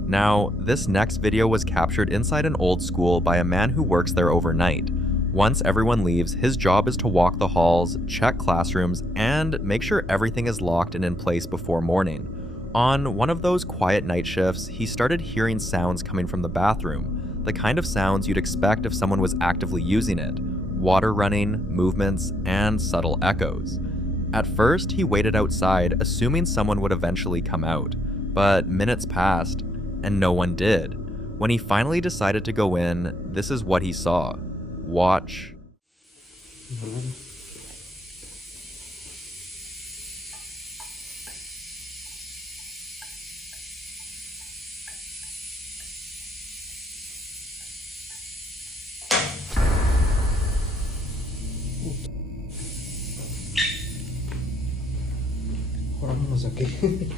Now, this next video was captured inside an old school by a man who works there overnight. Once everyone leaves, his job is to walk the halls, check classrooms, and make sure everything is locked and in place before morning. On one of those quiet night shifts, he started hearing sounds coming from the bathroom, the kind of sounds you'd expect if someone was actively using it: water running, movements, and subtle echoes. At first, he waited outside, assuming someone would eventually come out, but minutes passed, and no one did. When he finally decided to go in, this is what he saw. Watch. Vámonos aquí.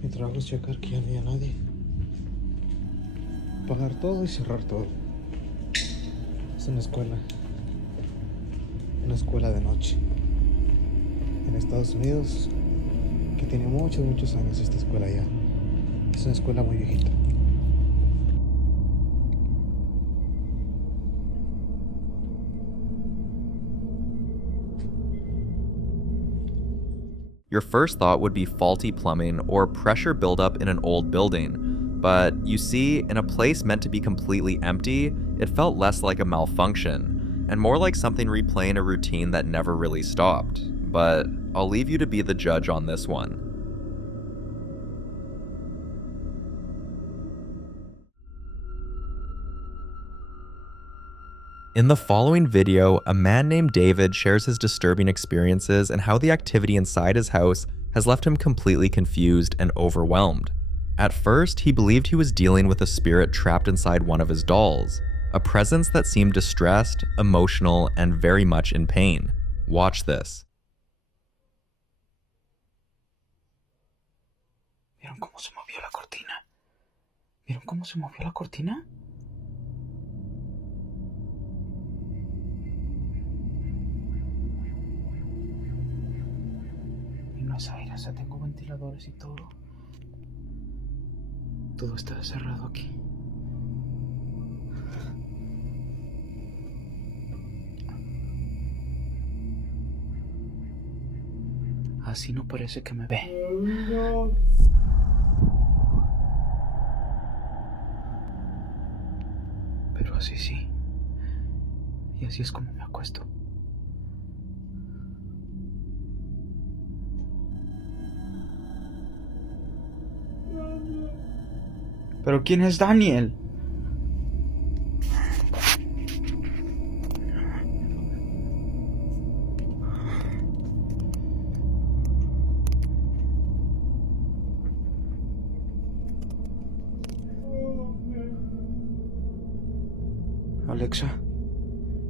Mi trabajo es checar que ya no haya nadie. Apagar todo y cerrar todo. Es una escuela de noche. En Estados Unidos, que tiene muchos años esta escuela ya. Es una escuela muy viejita. Your first thought would be faulty plumbing or pressure buildup in an old building, but you see, in a place meant to be completely empty, it felt less like a malfunction, and more like something replaying a routine that never really stopped. But I'll leave you to be the judge on this one. In the following video, a man named David shares his disturbing experiences and how the activity inside his house has left him completely confused and overwhelmed. At first, he believed he was dealing with a spirit trapped inside one of his dolls, a presence that seemed distressed, emotional, and very much in pain. Watch this. ¿Vieron cómo se movió la cortina? ¿Vieron cómo se movió la cortina? Y no es aire, o sea, tengo ventiladores y todo. Todo está cerrado aquí. Así no parece que me ve. Pero así sí. Y así es como me acuesto. ¿Pero quién es Daniel? Alexa,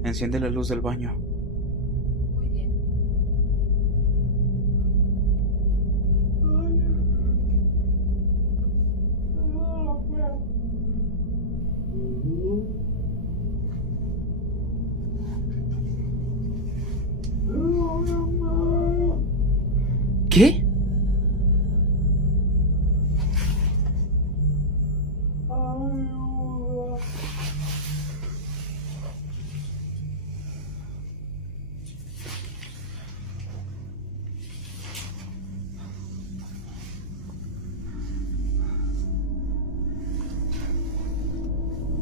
enciende la luz del baño. Muy bien. ¿Qué?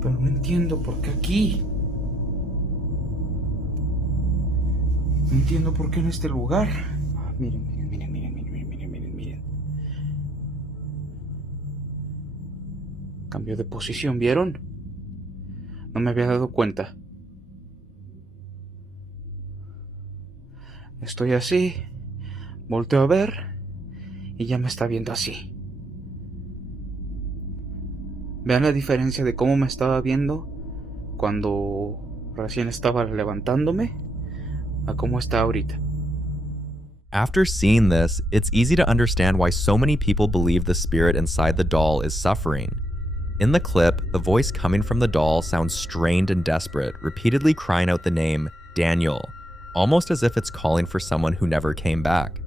Pero no entiendo por qué aquí. No entiendo por qué en este lugar. Miren. Cambio de posición, ¿vieron? No me había dado cuenta. Estoy así, volteo a ver y ya me está viendo así. Vean la diferencia de cómo me estaba viendo cuando recién estaba levantándome a cómo está ahorita. After seeing this, it's easy to understand why so many people believe the spirit inside the doll is suffering. In the clip, the voice coming from the doll sounds strained and desperate, repeatedly crying out the name Daniel, almost as if it's calling for someone who never came back.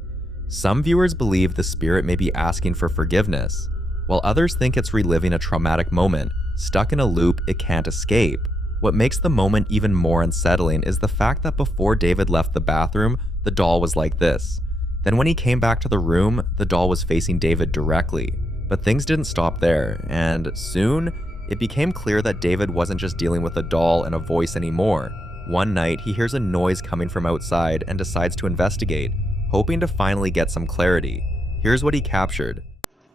Some viewers believe the spirit may be asking for forgiveness, while others think it's reliving a traumatic moment, stuck in a loop it can't escape. What makes the moment even more unsettling is the fact that before David left the bathroom, the doll was like this. Then when he came back to the room, the doll was facing David directly. But things didn't stop there, and soon, it became clear that David wasn't just dealing with a doll and a voice anymore. One night, he hears a noise coming from outside and decides to investigate, hoping to finally get some clarity. Here's what he captured.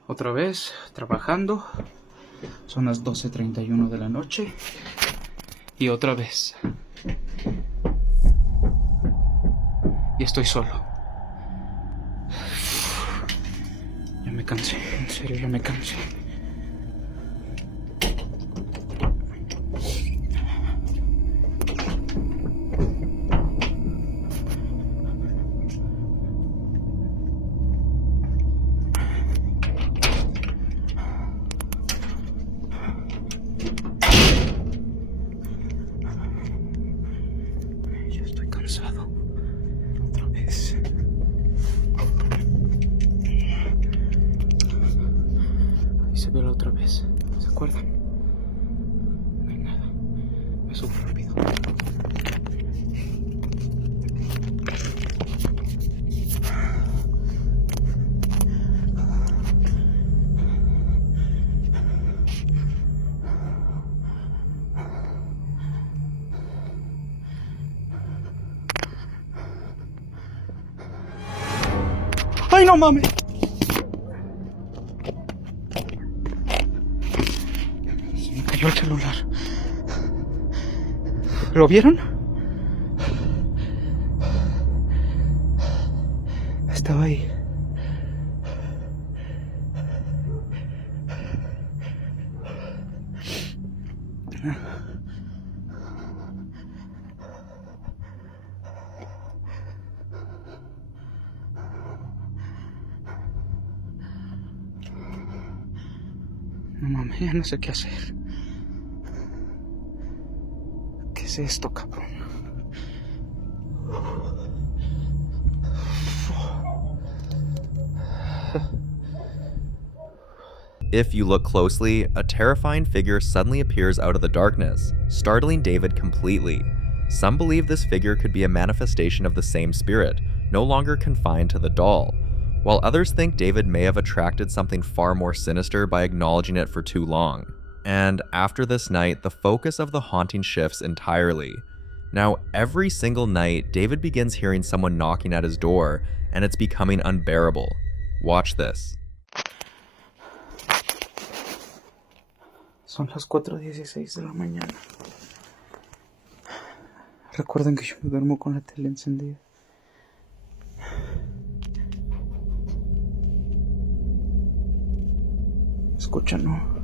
Otra vez, trabajando. Son las 12:31 de la noche. Y otra vez. Y estoy solo. Ya me cansé, en serio, ya me cansé. Ya estoy cansado. Otra vez. Se ve la otra vez, ¿se acuerdan? No hay nada, me subo rápido. ¡Ay, no mames! Cayó el celular. ¿Lo vieron? Estaba ahí. No mames, ya no sé qué hacer. ¿Qué es esto, cabrón? If you look closely, a terrifying figure suddenly appears out of the darkness, startling David completely. Some believe this figure could be a manifestation of the same spirit, no longer confined to the doll, while others think David may have attracted something far more sinister by acknowledging it for too long. And after this night, the focus of the haunting shifts entirely. Now, every single night, David begins hearing someone knocking at his door, and it's becoming unbearable. Watch this. Son las 4:16 de la mañana. Recuerden que yo me duermo con la tele encendida. Escuchan, ¿no?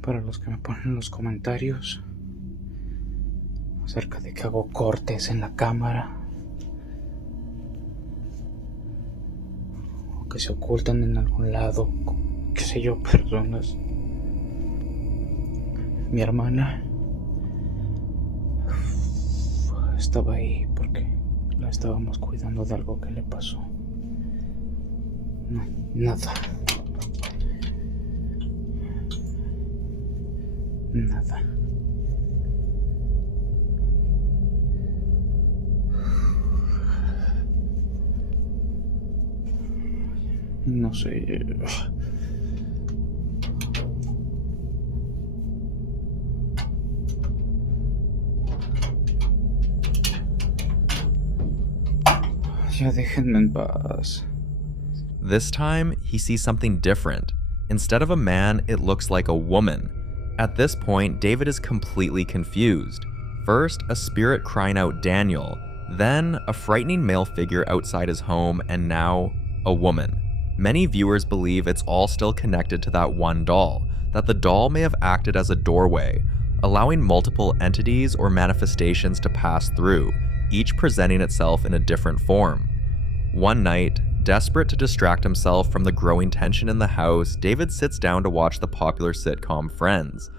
Para los que me ponen en los comentarios acerca de que hago cortes en la cámara o que se ocultan en algún lado, qué sé yo, personas. Mi hermana estaba ahí porque la estábamos cuidando de algo que le pasó. No, nada. Nada. No sé. Ya déjenme en paz. This time, he sees something different. Instead of a man, it looks like a woman. At this point, David is completely confused. First, a spirit crying out Daniel, then a frightening male figure outside his home, and now, a woman. Many viewers believe it's all still connected to that one doll, that the doll may have acted as a doorway, allowing multiple entities or manifestations to pass through, each presenting itself in a different form. One night, desperate to distract himself from the growing tension in the house, David sits down to watch the popular sitcom Friends.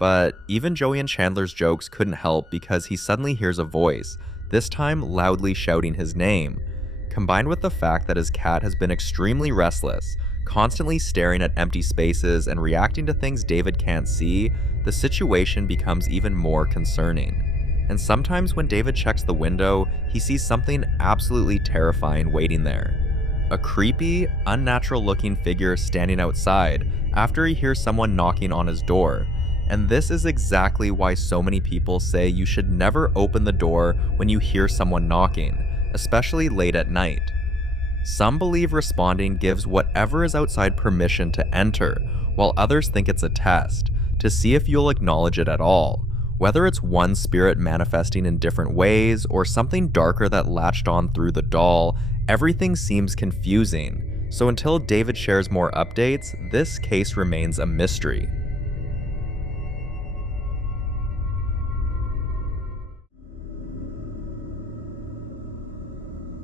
But even Joey and Chandler's jokes couldn't help because he suddenly hears a voice, this time loudly shouting his name. Combined with the fact that his cat has been extremely restless, constantly staring at empty spaces and reacting to things David can't see, the situation becomes even more concerning. And sometimes when David checks the window, he sees something absolutely terrifying waiting there. A creepy, unnatural-looking figure standing outside after he hears someone knocking on his door. And this is exactly why so many people say you should never open the door when you hear someone knocking, especially late at night. Some believe responding gives whatever is outside permission to enter, while others think it's a test, to see if you'll acknowledge it at all. Whether it's one spirit manifesting in different ways or something darker that latched on through the doll, everything seems confusing. So until David shares more updates, this case remains a mystery.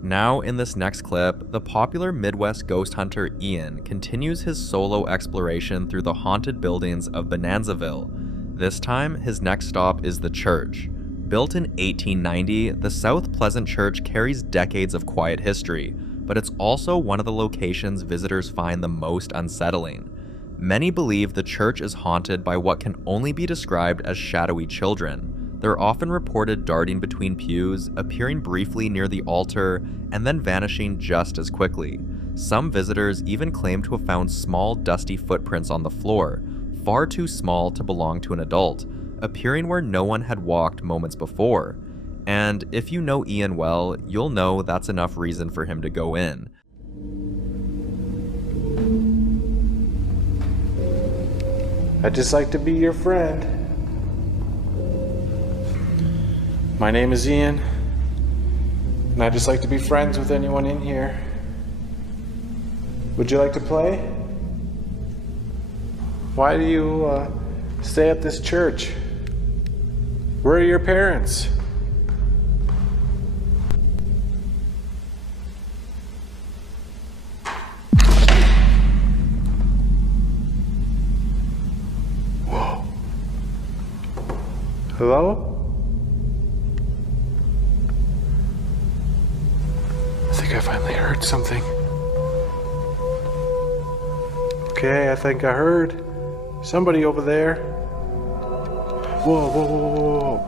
Now in this next clip, the popular Midwest ghost hunter Ian continues his solo exploration through the haunted buildings of Bonanzaville. This time, his next stop is the church. Built in 1890, the South Pleasant Church carries decades of quiet history, but it's also one of the locations visitors find the most unsettling. Many believe the church is haunted by what can only be described as shadowy children. They're often reported darting between pews, appearing briefly near the altar, and then vanishing just as quickly. Some visitors even claim to have found small, dusty footprints on the floor, far too small to belong to an adult, appearing where no one had walked moments before. And if you know Ian well, you'll know that's enough reason for him to go in. I'd just like to be your friend. My name is Ian, and I'd just like to be friends with anyone in here. Would you like to play? Why do you stay at this church? Where are your parents? Whoa. Hello? I think I finally heard something. Okay, I think I heard somebody over there. Whoa, whoa, whoa, whoa, whoa.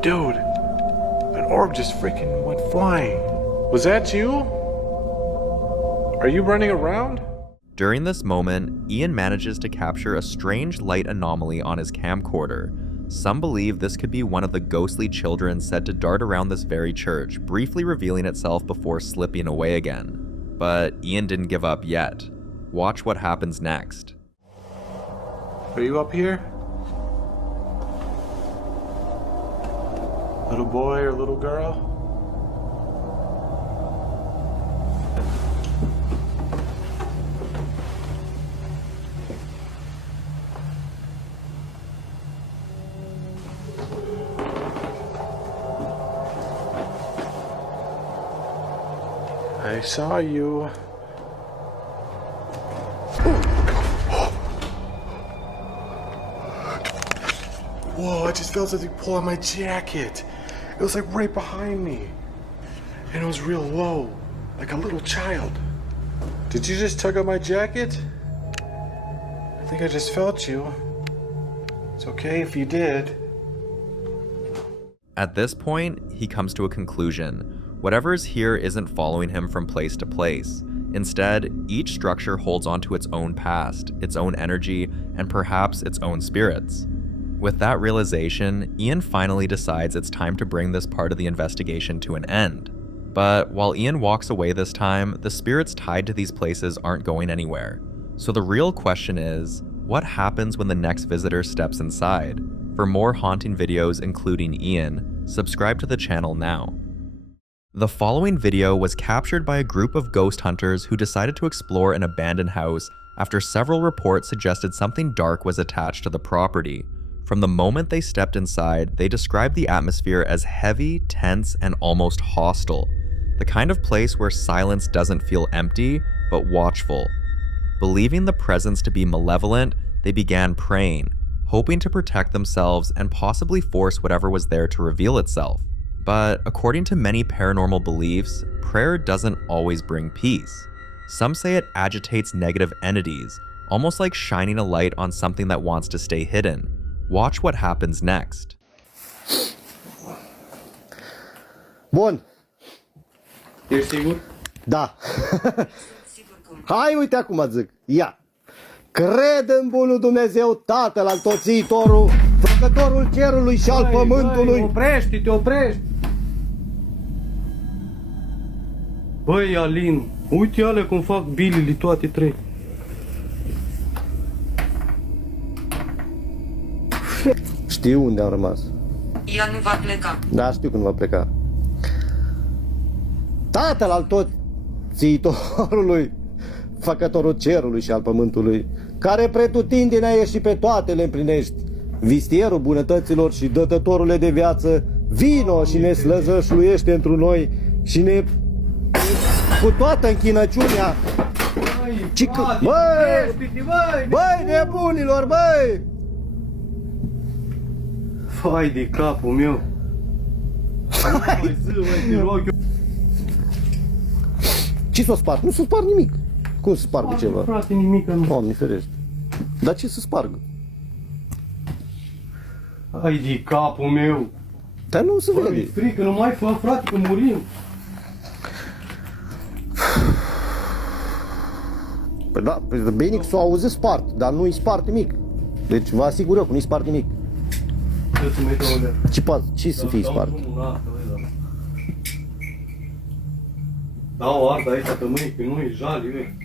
Dude, an orb just freaking went flying. Was that you? Are you running around? During this moment, Ian manages to capture a strange light anomaly on his camcorder. Some believe this could be one of the ghostly children said to dart around this very church, briefly revealing itself before slipping away again. But Ian didn't give up yet. Watch what happens next. Are you up here? Little boy or little girl? I saw you. Whoa, I just felt something pull on my jacket. It was like right behind me. And it was real low, like a little child. Did you just tug on my jacket? I think I just felt you. It's okay if you did. At this point, he comes to a conclusion. Whatever is here isn't following him from place to place. Instead, each structure holds onto its own past, its own energy, and perhaps its own spirits. With that realization, Ian finally decides it's time to bring this part of the investigation to an end. But while Ian walks away this time, the spirits tied to these places aren't going anywhere. So the real question is, what happens when the next visitor steps inside? For more haunting videos including Ian, subscribe to the channel now. The following video was captured by a group of ghost hunters who decided to explore an abandoned house after several reports suggested something dark was attached to the property. From the moment they stepped inside, they described the atmosphere as heavy, tense, and almost hostile. The kind of place where silence doesn't feel empty, but watchful. Believing the presence to be malevolent, they began praying, hoping to protect themselves and possibly force whatever was there to reveal itself. But according to many paranormal beliefs, prayer doesn't always bring peace. Some say it agitates negative entities, almost like shining a light on something that wants to stay hidden. Watch what happens next. Bun. Ești sigur? Da. Hai, uite acum zic. Ia. Cred în bunul Dumnezeu Tatăl Altotțitorul, Făcătorul cerului și al pământului. Oprește-te, oprește! Băi, Alin, uite alea cum fac bilile toate trei. Știu unde am rămas. Ea nu va pleca. Da, știu când va pleca. Tatăl Altotțitorului, Făcătorul cerului și al pământului, care pretutindeni ești și pe toate le împlinești, vistierul bunătăților și dătătorule de viață, vino și ne slăzășluiește întru noi și ne cu toată închinăciunea. Băi, nebunilor, băi! Fai de capul meu! Nu mai zi, măi, te rog eu! Ce s-o sparg? Nu s-o sparg nimic. Cum să spargă ceva? Frate, nimic nu. Doamne ferește. Dar ce să spargă? Hai de capul meu! Dar nu se vede. Mi-e frică, nu mai fă, frate, că murim! Păi da, bine că s-o auzit spart, dar nu-i spart nimic. Deci vă asigur eu că nu-i spart nimic. Ce să fie spart? Dau arda aici că mâine, că nu-i jali, măi.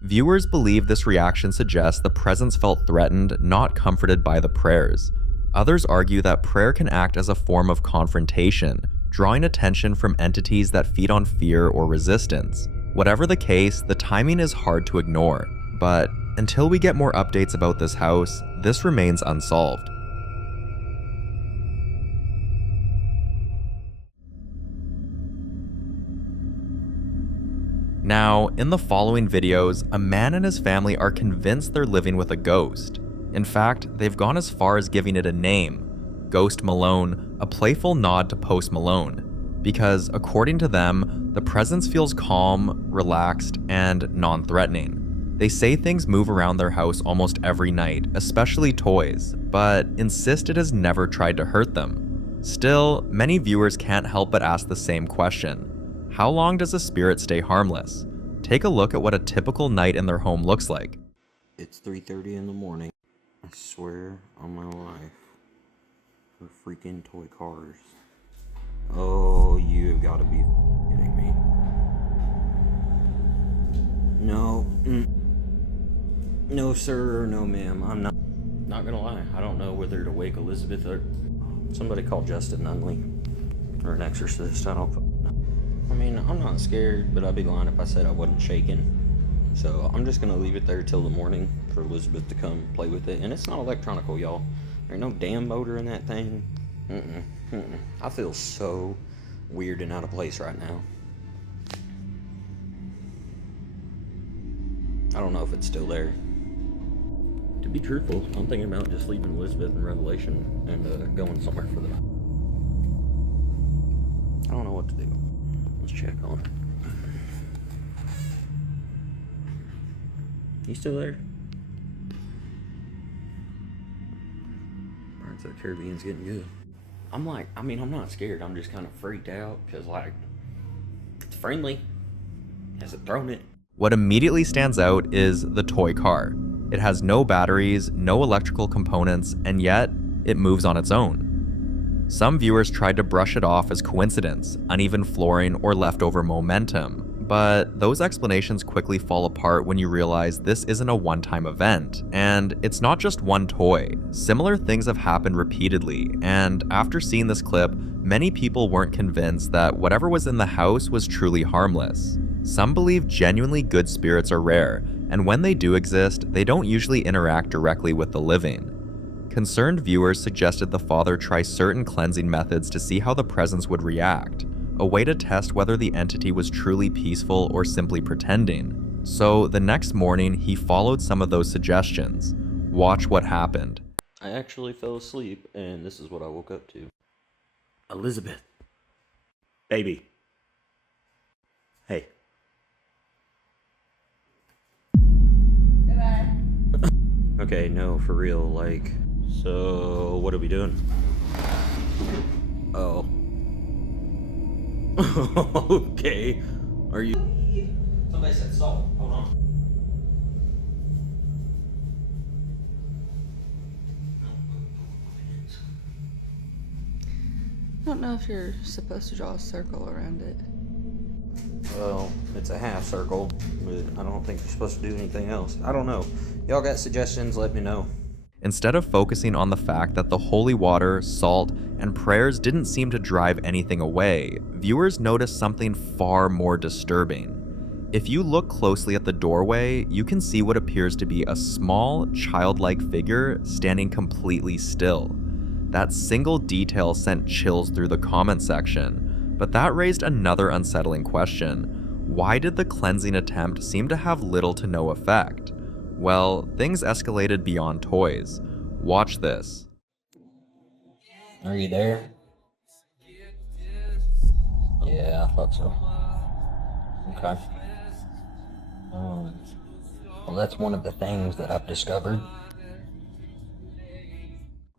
Viewers believe this reaction suggests the presence felt threatened, not comforted by the prayers. Others argue that prayer can act as a form of confrontation, drawing attention from entities that feed on fear or resistance. Whatever the case, the timing is hard to ignore. But until we get more updates about this house, this remains unsolved. Now, in the following videos, a man and his family are convinced they're living with a ghost. In fact, they've gone as far as giving it a name, Ghost Malone, a playful nod to Post Malone, because according to them, the presence feels calm, relaxed, and non-threatening. They say things move around their house almost every night, especially toys, but insist it has never tried to hurt them. Still, many viewers can't help but ask the same question. How long does a spirit stay harmless? Take a look at what a typical night in their home looks like. It's 3:30 in the morning. I swear on my life. For freaking toy cars. Oh, you've got to be kidding me. No. No, sir. No, ma'am. I'm not gonna lie. I don't know whether to wake Elizabeth or somebody call Justin Nunley or an exorcist. I mean, I'm not scared, but I'd be lying if I said I wasn't shaking. So I'm just gonna leave it there till the morning for Elizabeth to come play with it. And it's not electronical, y'all. There ain't no damn motor in that thing. I feel so weird and out of place right now. I don't know if it's still there. To be truthful, I'm thinking about just leaving Elizabeth in Revelation and going somewhere for the night. I don't know what to do. Let's check on her. You still there? Pirates of the Caribbean's getting good. I'm not scared. I'm just kind of freaked out because, like, it's friendly. Hasn't thrown it. What immediately stands out is the toy car. It has no batteries, no electrical components, and yet it moves on its own. Some viewers tried to brush it off as coincidence, uneven flooring, or leftover momentum. But those explanations quickly fall apart when you realize this isn't a one-time event, and it's not just one toy. Similar things have happened repeatedly, and after seeing this clip, many people weren't convinced that whatever was in the house was truly harmless. Some believe genuinely good spirits are rare, and when they do exist, they don't usually interact directly with the living. Concerned viewers suggested the father try certain cleansing methods to see how the presence would react, a way to test whether the entity was truly peaceful or simply pretending. So the next morning, he followed some of those suggestions. Watch what happened. I actually fell asleep, and this is what I woke up to. Elizabeth. Baby. Hey. Okay, no, for real, like, so what are we doing? Oh. Okay. Are you... Somebody said salt. Hold on. I don't know if you're supposed to draw a circle around it. Well, it's a half circle, but I don't think you're supposed to do anything else. I don't know. Y'all got suggestions, let me know. Instead of focusing on the fact that the holy water, salt, and prayers didn't seem to drive anything away, viewers noticed something far more disturbing. If you look closely at the doorway, you can see what appears to be a small, childlike figure standing completely still. That single detail sent chills through the comment section, but that raised another unsettling question. Why did the cleansing attempt seem to have little to no effect? Well, things escalated beyond toys. Watch this. Are you there? Yeah, I thought so. Okay. Well, that's one of the things that I've discovered.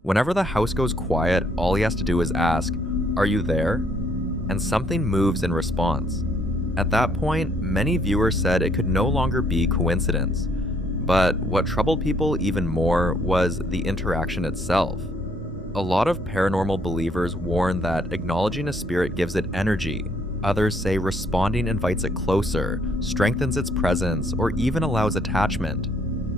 Whenever the house goes quiet, all he has to do is ask, "Are you there?" And something moves in response. At that point, many viewers said it could no longer be coincidence. But what troubled people even more was the interaction itself. A lot of paranormal believers warn that acknowledging a spirit gives it energy. Others say responding invites it closer, strengthens its presence, or even allows attachment.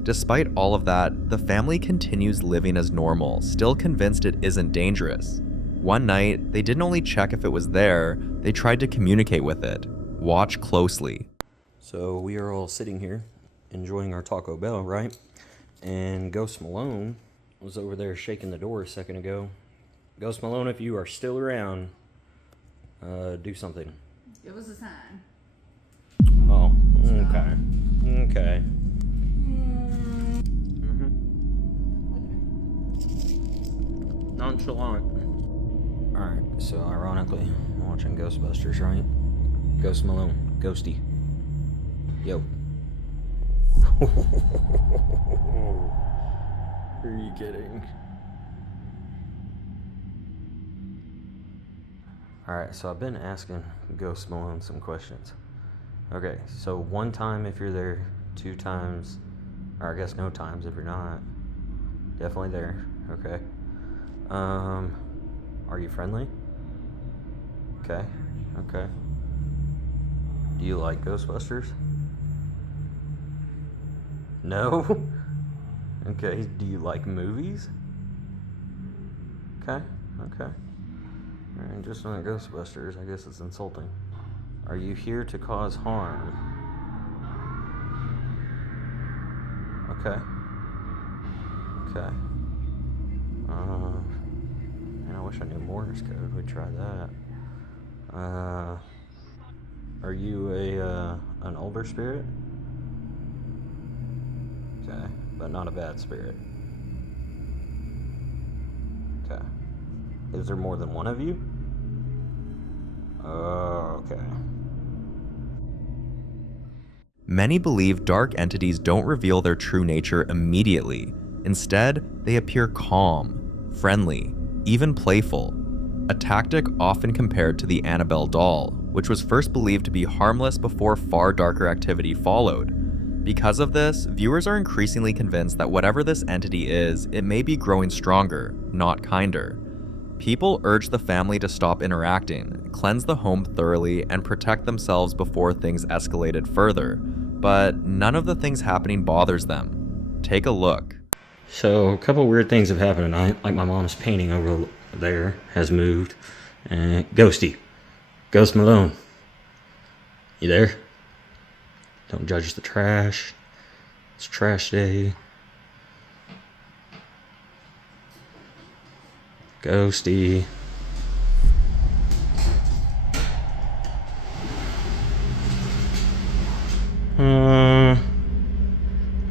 Despite all of that, the family continues living as normal, still convinced it isn't dangerous. One night, they didn't only check if it was there, they tried to communicate with it. Watch closely. So we are all sitting here, enjoying our Taco Bell, right? And Ghost Malone was over there shaking the door a second ago. Ghost Malone, if you are still around, do something. It was a sign. Oh, okay. Okay. Nonchalant. Alright, so ironically, I'm watching Ghostbusters, right? Ghost Malone, Ghosty. Yo. Are you kidding? Alright, so I've been asking Ghost Malone some questions. Okay, so 1 time if you're there, 2 times, or I guess no times if you're not. Definitely there, okay. Are you friendly? Okay, okay. Do you like Ghostbusters? No? Okay, do you like movies? Okay, okay. Alright, just like Ghostbusters, I guess it's insulting. Are you here to cause harm? Okay. Okay. Man, I wish I knew Morse code. We'd try that. Are you an older spirit? Okay, but not a bad spirit. Okay. Is there more than one of you? Okay. Many believe dark entities don't reveal their true nature immediately. Instead, they appear calm, friendly, even playful, a tactic often compared to the Annabelle doll, which was first believed to be harmless before far darker activity followed. Because of this, viewers are increasingly convinced that whatever this entity is, it may be growing stronger, not kinder. People urge the family to stop interacting, cleanse the home thoroughly, and protect themselves before things escalated further. But none of the things happening bothers them. Take a look. So, a couple weird things have happened tonight. Like my mom's painting over there has moved. Ghosty. Ghost Malone. You there? Don't judge the trash. It's trash day. Ghosty.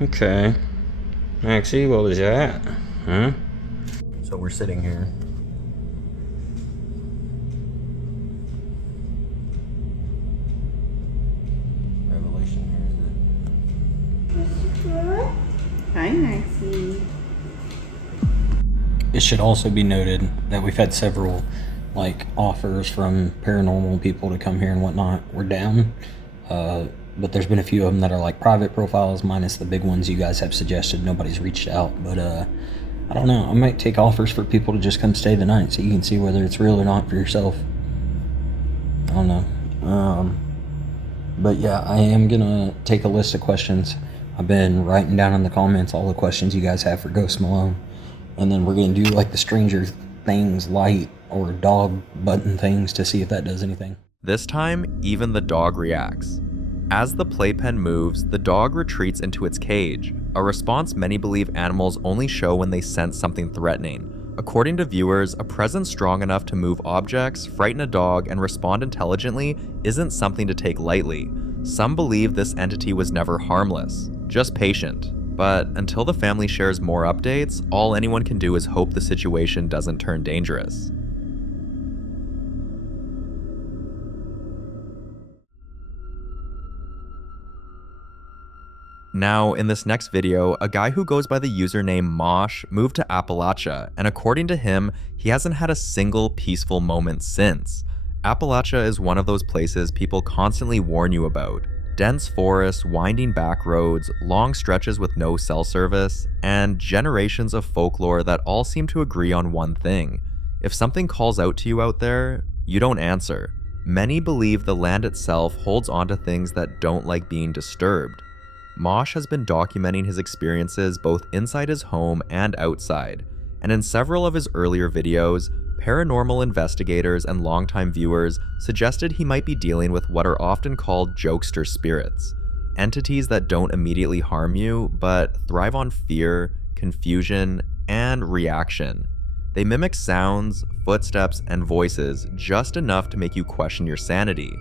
Okay. Maxie, what was that? Huh? So we're sitting here. Revelation here, is it? Hi, Maxie. It should also be noted that we've had several offers from paranormal people to come here and whatnot. We're down, but there's been a few of them that are private profiles, minus the big ones you guys have suggested. Nobody's reached out, but I don't know. I might take offers for people to just come stay the night so you can see whether it's real or not for yourself. I don't know. But yeah, I am gonna take a list of questions. I've been writing down in the comments all the questions you guys have for Ghost Malone. And then we're going to do the Stranger Things light or dog button things to see if that does anything. This time, even the dog reacts. As the playpen moves, the dog retreats into its cage, a response many believe animals only show when they sense something threatening. According to viewers, a presence strong enough to move objects, frighten a dog, and respond intelligently isn't something to take lightly. Some believe this entity was never harmless, just patient. But until the family shares more updates, all anyone can do is hope the situation doesn't turn dangerous. Now, in this next video, a guy who goes by the username Mosh moved to Appalachia, and according to him, he hasn't had a single peaceful moment since. Appalachia is one of those places people constantly warn you about. Dense forests, winding back roads, long stretches with no cell service, and generations of folklore that all seem to agree on one thing. If something calls out to you out there, you don't answer. Many believe the land itself holds onto things that don't like being disturbed. Mosh has been documenting his experiences both inside his home and outside, and in several of his earlier videos, paranormal investigators and longtime viewers suggested he might be dealing with what are often called jokester spirits, entities that don't immediately harm you, but thrive on fear, confusion, and reaction. They mimic sounds, footsteps, and voices just enough to make you question your sanity.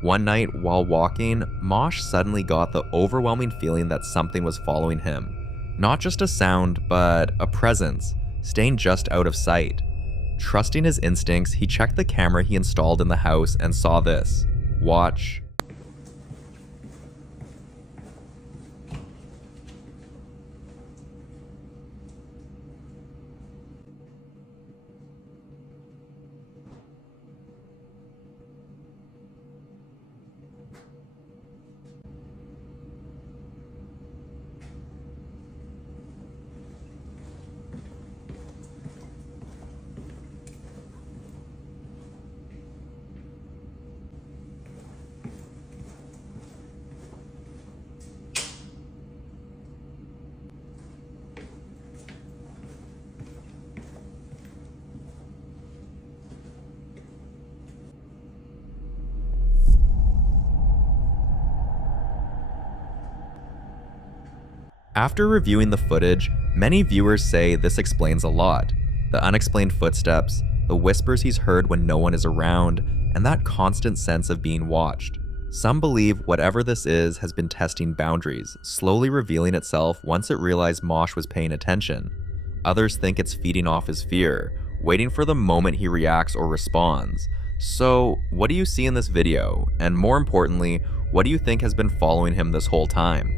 One night, while walking, Mosh suddenly got the overwhelming feeling that something was following him. Not just a sound, but a presence, staying just out of sight. Trusting his instincts, he checked the camera he installed in the house and saw this. Watch. After reviewing the footage, many viewers say this explains a lot. The unexplained footsteps, the whispers he's heard when no one is around, and that constant sense of being watched. Some believe whatever this is has been testing boundaries, slowly revealing itself once it realized Mosh was paying attention. Others think it's feeding off his fear, waiting for the moment he reacts or responds. So, what do you see in this video? And more importantly, what do you think has been following him this whole time?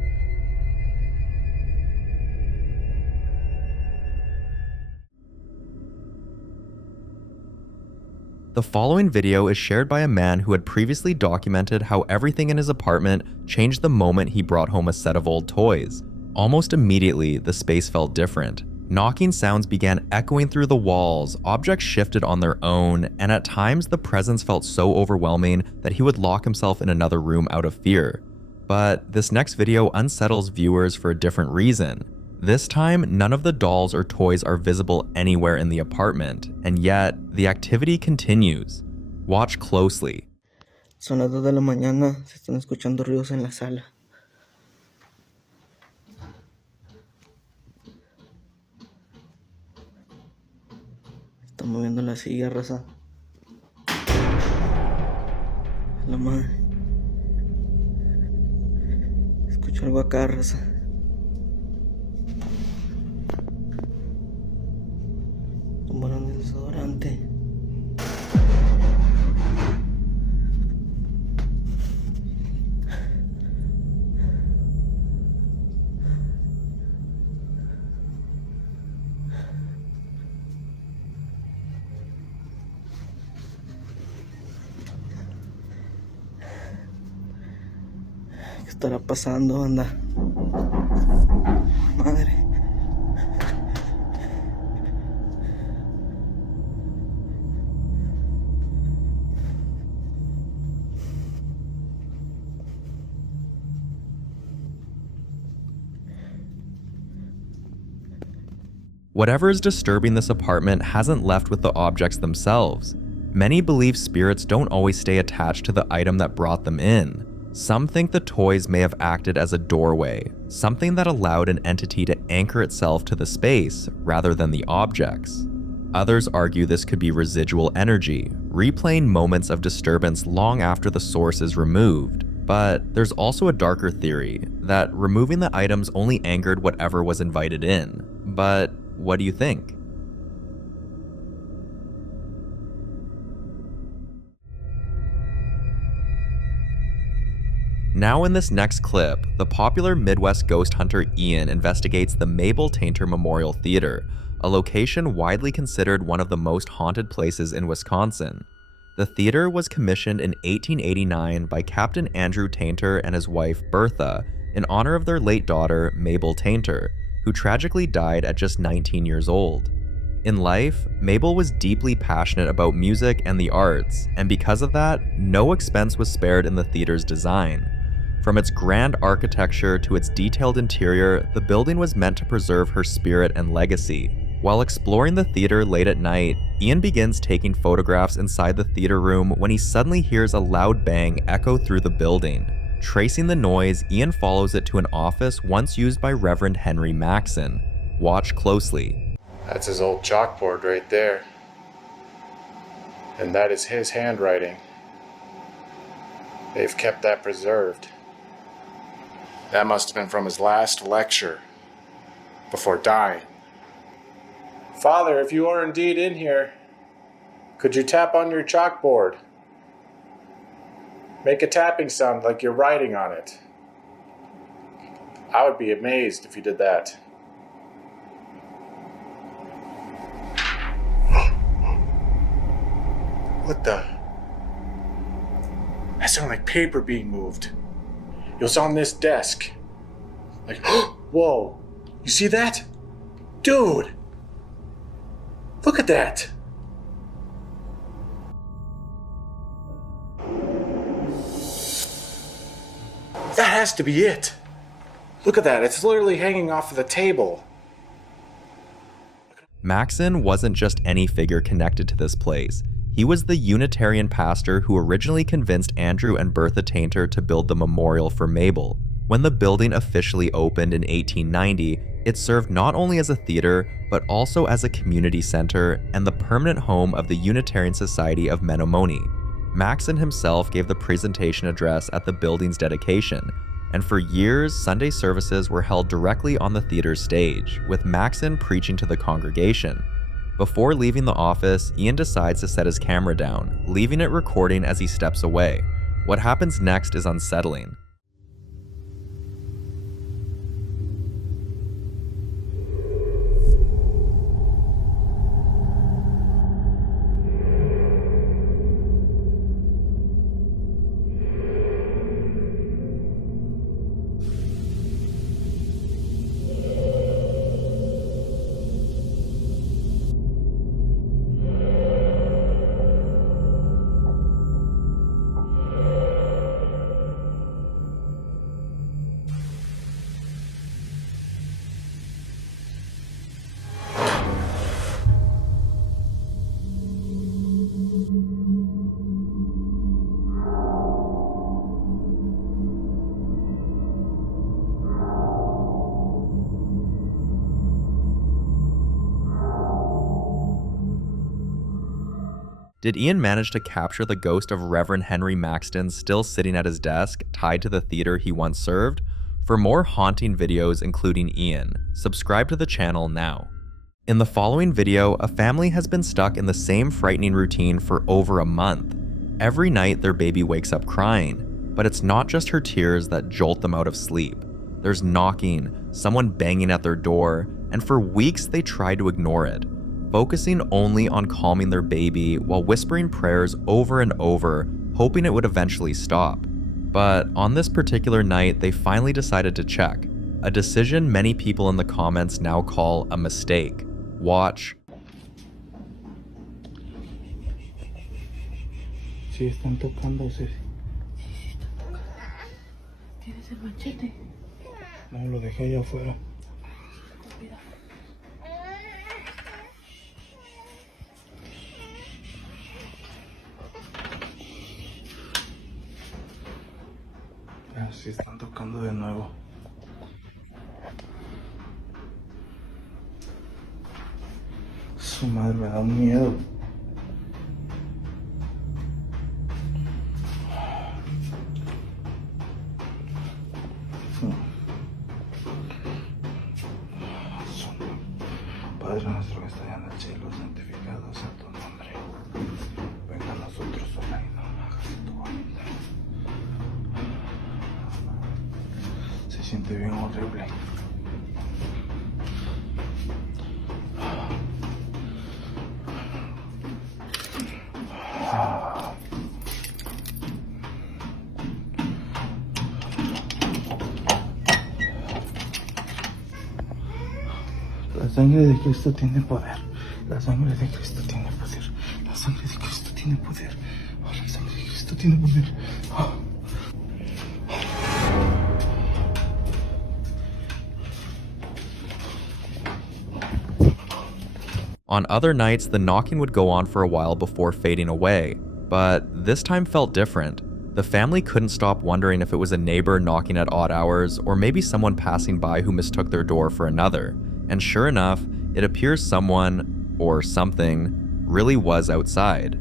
The following video is shared by a man who had previously documented how everything in his apartment changed the moment he brought home a set of old toys. Almost immediately, the space felt different. Knocking sounds began echoing through the walls, objects shifted on their own, and at times the presence felt so overwhelming that he would lock himself in another room out of fear. But this next video unsettles viewers for a different reason. This time, none of the dolls or toys are visible anywhere in the apartment, and yet, the activity continues. Watch closely. Son las 2 de la mañana, se están escuchando ruidos en la sala. Está moviendo la silla, raza. La madre. Escucho algo acá, raza. Tomaron el desodorante. ¿Qué estará pasando, anda? Madre. Whatever is disturbing this apartment hasn't left with the objects themselves. Many believe spirits don't always stay attached to the item that brought them in. Some think the toys may have acted as a doorway, something that allowed an entity to anchor itself to the space rather than the objects. Others argue this could be residual energy, replaying moments of disturbance long after the source is removed. But there's also a darker theory, that removing the items only angered whatever was invited in. But what do you think? Now in this next clip, the popular Midwest ghost hunter Ian investigates the Mabel Tainter Memorial Theater, a location widely considered one of the most haunted places in Wisconsin. The theater was commissioned in 1889 by Captain Andrew Tainter and his wife Bertha in honor of their late daughter Mabel Tainter, who tragically died at just 19 years old. In life, Mabel was deeply passionate about music and the arts, and because of that, no expense was spared in the theater's design. From its grand architecture to its detailed interior, the building was meant to preserve her spirit and legacy. While exploring the theater late at night, Ian begins taking photographs inside the theater room when he suddenly hears a loud bang echo through the building. Tracing the noise, Ian follows it to an office once used by Reverend Henry Maxson. Watch closely. That's his old chalkboard right there. And that is his handwriting. They've kept that preserved. That must have been from his last lecture, before dying. Father, if you are indeed in here, could you tap on your chalkboard? Make a tapping sound like you're writing on it. I would be amazed if you did that. What the? That sounded like paper being moved. It was on this desk. Like, whoa, you see that? Dude, look at that. That has to be it. Look at that, it's literally hanging off of the table. Maxson wasn't just any figure connected to this place. He was the Unitarian pastor who originally convinced Andrew and Bertha Tainter to build the memorial for Mabel. When the building officially opened in 1890, it served not only as a theater, but also as a community center and the permanent home of the Unitarian Society of Menomonee. Maxon himself gave the presentation address at the building's dedication, and for years, Sunday services were held directly on the theater's stage, with Maxon preaching to the congregation. Before leaving the office, Ian decides to set his camera down, leaving it recording as he steps away. What happens next is unsettling. Did Ian manage to capture the ghost of Reverend Henry Maxton still sitting at his desk, tied to the theater he once served? For more haunting videos including Ian, subscribe to the channel now. In the following video, a family has been stuck in the same frightening routine for over a month. Every night their baby wakes up crying, but it's not just her tears that jolt them out of sleep. There's knocking, someone banging at their door, and for weeks they try to ignore it, focusing only on calming their baby while whispering prayers over and over, hoping it would eventually stop. But on this particular night, they finally decided to check, a decision many people in the comments now call a mistake. Watch. Sí, están tocándose. ¿Tienes el machete? No, lo dejé allá afuera. Sí, están tocando de nuevo. Su madre, me da un miedo. Padre nuestro que estás en el cielo, santificado sea tu nombre. Venga a nosotros tu reino, hágase tu voluntad. Se siente bien horrible. La sangre de Cristo tiene poder. La sangre de Cristo tiene poder. La sangre de Cristo tiene poder. Oh, la sangre de Cristo tiene poder. Oh. On other nights, the knocking would go on for a while before fading away, but this time felt different. The family couldn't stop wondering if it was a neighbor knocking at odd hours or maybe someone passing by who mistook their door for another. And sure enough, it appears someone, or something, really was outside.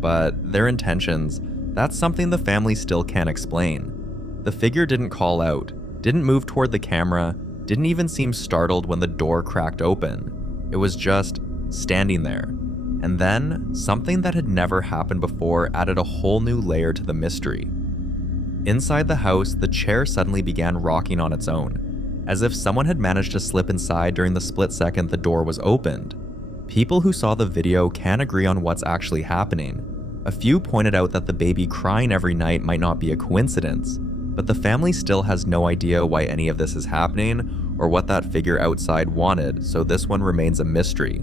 But their intentions, that's something the family still can't explain. The figure didn't call out, didn't move toward the camera, didn't even seem startled when the door cracked open. It was just standing there. And then, something that had never happened before added a whole new layer to the mystery. Inside the house, the chair suddenly began rocking on its own, as if someone had managed to slip inside during the split second the door was opened. People who saw the video can't agree on what's actually happening. A few pointed out that the baby crying every night might not be a coincidence, but the family still has no idea why any of this is happening or what that figure outside wanted, so this one remains a mystery.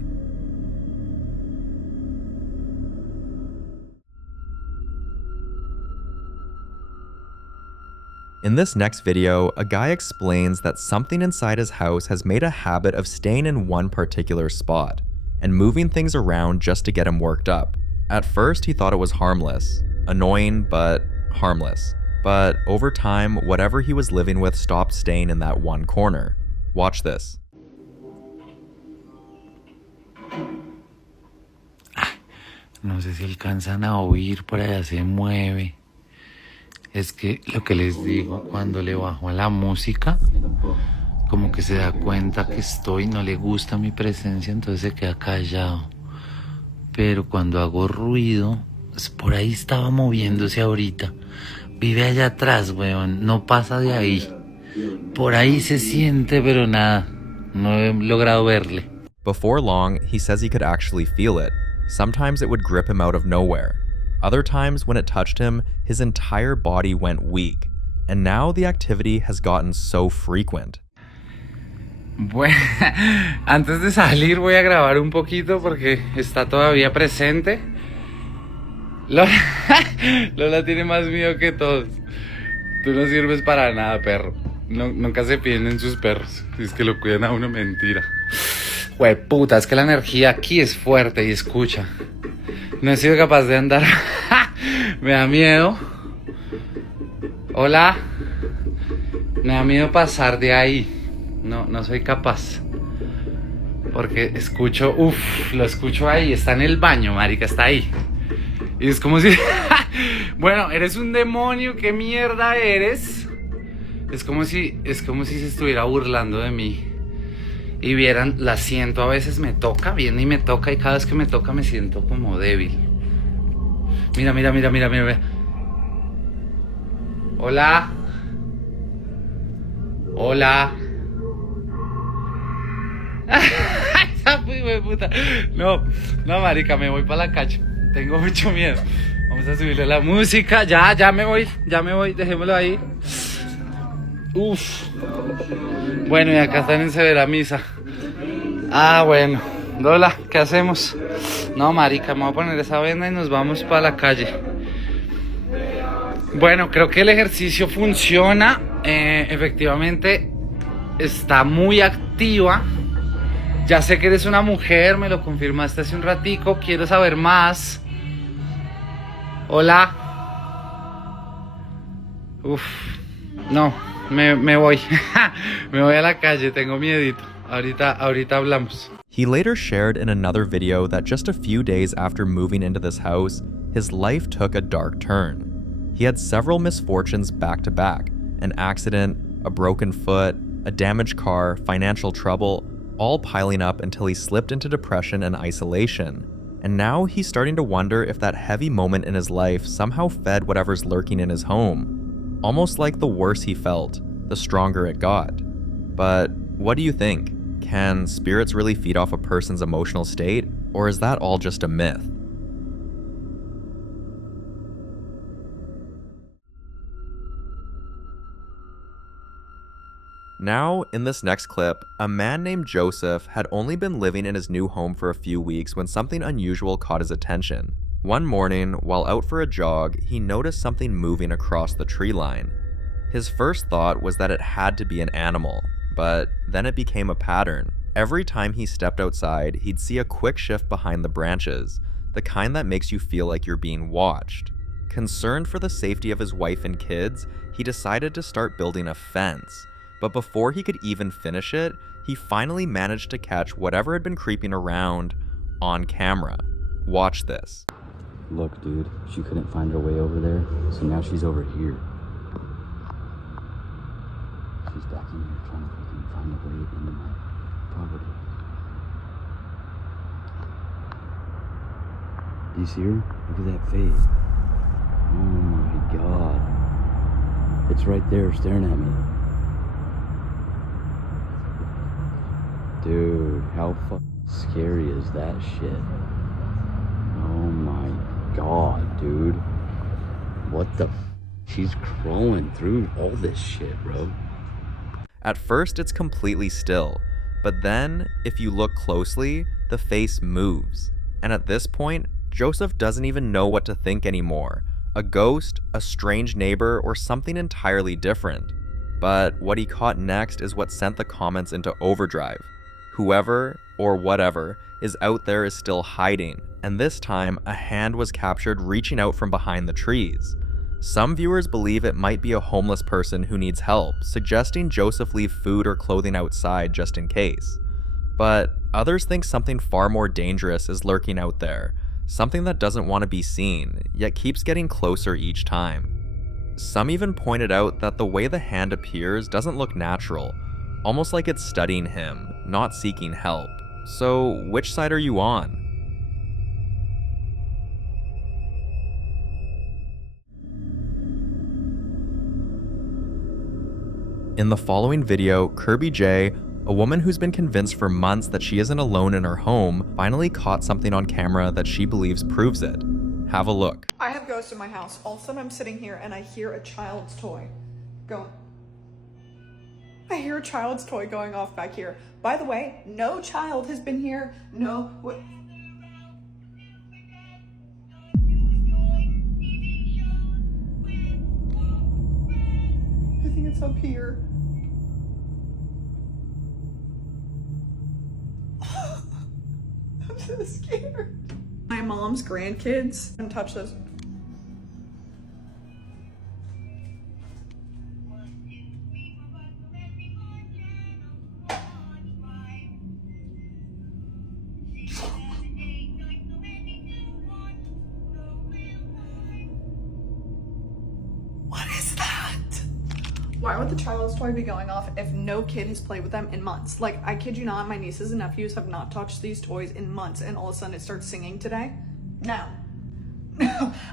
In this next video, a guy explains that something inside his house has made a habit of staying in one particular spot and moving things around just to get him worked up. At first, he thought it was harmless. Annoying, but harmless. But over time, whatever he was living with stopped staying in that one corner. Watch this. No sé si alcanzan a oír, por allá se mueve. Es que lo que les digo, cuando le bajo a la música, como que se da cuenta que estoy, no le gusta mi presencia, entonces se queda callado. Pero cuando hago ruido, pues por ahí estaba moviéndose ahorita. Vive allá atrás, weón, no pasa de ahí. Por ahí se siente, pero nada, no he logrado verle. Before long, he says he could actually feel it. Sometimes it would grip him out of nowhere. Other times, when it touched him, his entire body went weak. And now the activity has gotten so frequent. Bueno, antes de salir voy a grabar un poquito porque está todavía presente. Lola tiene más miedo que todos. Tú no sirves para nada, perro. Nunca se pierden sus perros. Es que lo cuidan a uno, mentira. Puta, es que la energía aquí es fuerte y escucha. No he sido capaz de andar. Me da miedo. Hola. Me da miedo pasar de ahí. No soy capaz. Porque escucho, lo escucho ahí. Está en el baño, marica, está ahí. Y es como si... Bueno, eres un demonio, ¿qué mierda eres? Es como si se estuviera burlando de mí. Y vieran, la siento, a veces me toca, viene y me toca, y cada vez que me toca me siento como débil. Mira. Hola. Puta. No, marica, me voy para la calle. Tengo mucho miedo. Vamos a subirle la música. Ya me voy, dejémoslo ahí. Bueno, y acá están en severa misa. Bueno. Lola, ¿qué hacemos? No, marica, me voy a poner esa venda y nos vamos para la calle. Bueno, creo que el ejercicio funciona. Efectivamente, está muy activa. Ya sé que eres una mujer, me lo confirmaste hace un ratico. Quiero saber más. Hola. No, me voy. Me voy a la calle, tengo miedito. Ahorita hablamos. He later shared in another video that just a few days after moving into this house, his life took a dark turn. He had several misfortunes back to back: an accident, a broken foot, a damaged car, financial trouble, all piling up until he slipped into depression and isolation. And now he's starting to wonder if that heavy moment in his life somehow fed whatever's lurking in his home. Almost like the worse he felt, the stronger it got. But what do you think? Can spirits really feed off a person's emotional state, or is that all just a myth? Now, in this next clip, a man named Joseph had only been living in his new home for a few weeks when something unusual caught his attention. One morning, while out for a jog, he noticed something moving across the tree line. His first thought was that it had to be an animal, but then it became a pattern. Every time he stepped outside, he'd see a quick shift behind the branches, the kind that makes you feel like you're being watched. Concerned for the safety of his wife and kids, he decided to start building a fence. But before he could even finish it, he finally managed to catch whatever had been creeping around on camera. Watch this. Look, dude, she couldn't find her way over there, so now she's over here. She's back in here trying to fucking find a way into my property. Do you see her? Look at that face. Oh my god. It's right there staring at me. Dude, how scary is that shit? Oh my god, dude. What the She's crawling through all this shit, bro. At first, it's completely still, but then, if you look closely, the face moves. And at this point, Joseph doesn't even know what to think anymore. A ghost, a strange neighbor, or something entirely different. But what he caught next is what sent the comments into overdrive. Whoever, or whatever, is out there is still hiding, and this time, a hand was captured reaching out from behind the trees. Some viewers believe it might be a homeless person who needs help, suggesting Joseph leave food or clothing outside just in case. But others think something far more dangerous is lurking out there, something that doesn't want to be seen, yet keeps getting closer each time. Some even pointed out that the way the hand appears doesn't look natural, almost like it's studying him, not seeking help. So which side are you on? In the following video, Kirby J, a woman who's been convinced for months that she isn't alone in her home, finally caught something on camera that she believes proves it. Have a look. I have ghosts in my house. All of a sudden I'm sitting here and I hear a child's toy going. I hear a child's toy going off back here. By the way, no child has been here. No. What? I think it's up here. I'm so scared. My mom's grandkids. Don't touch this. What is that? Why would the child's toy be going off if no kid has played with them in months? Like, I kid you not, my nieces and nephews have not touched these toys in months, and all of a sudden it starts singing today? No.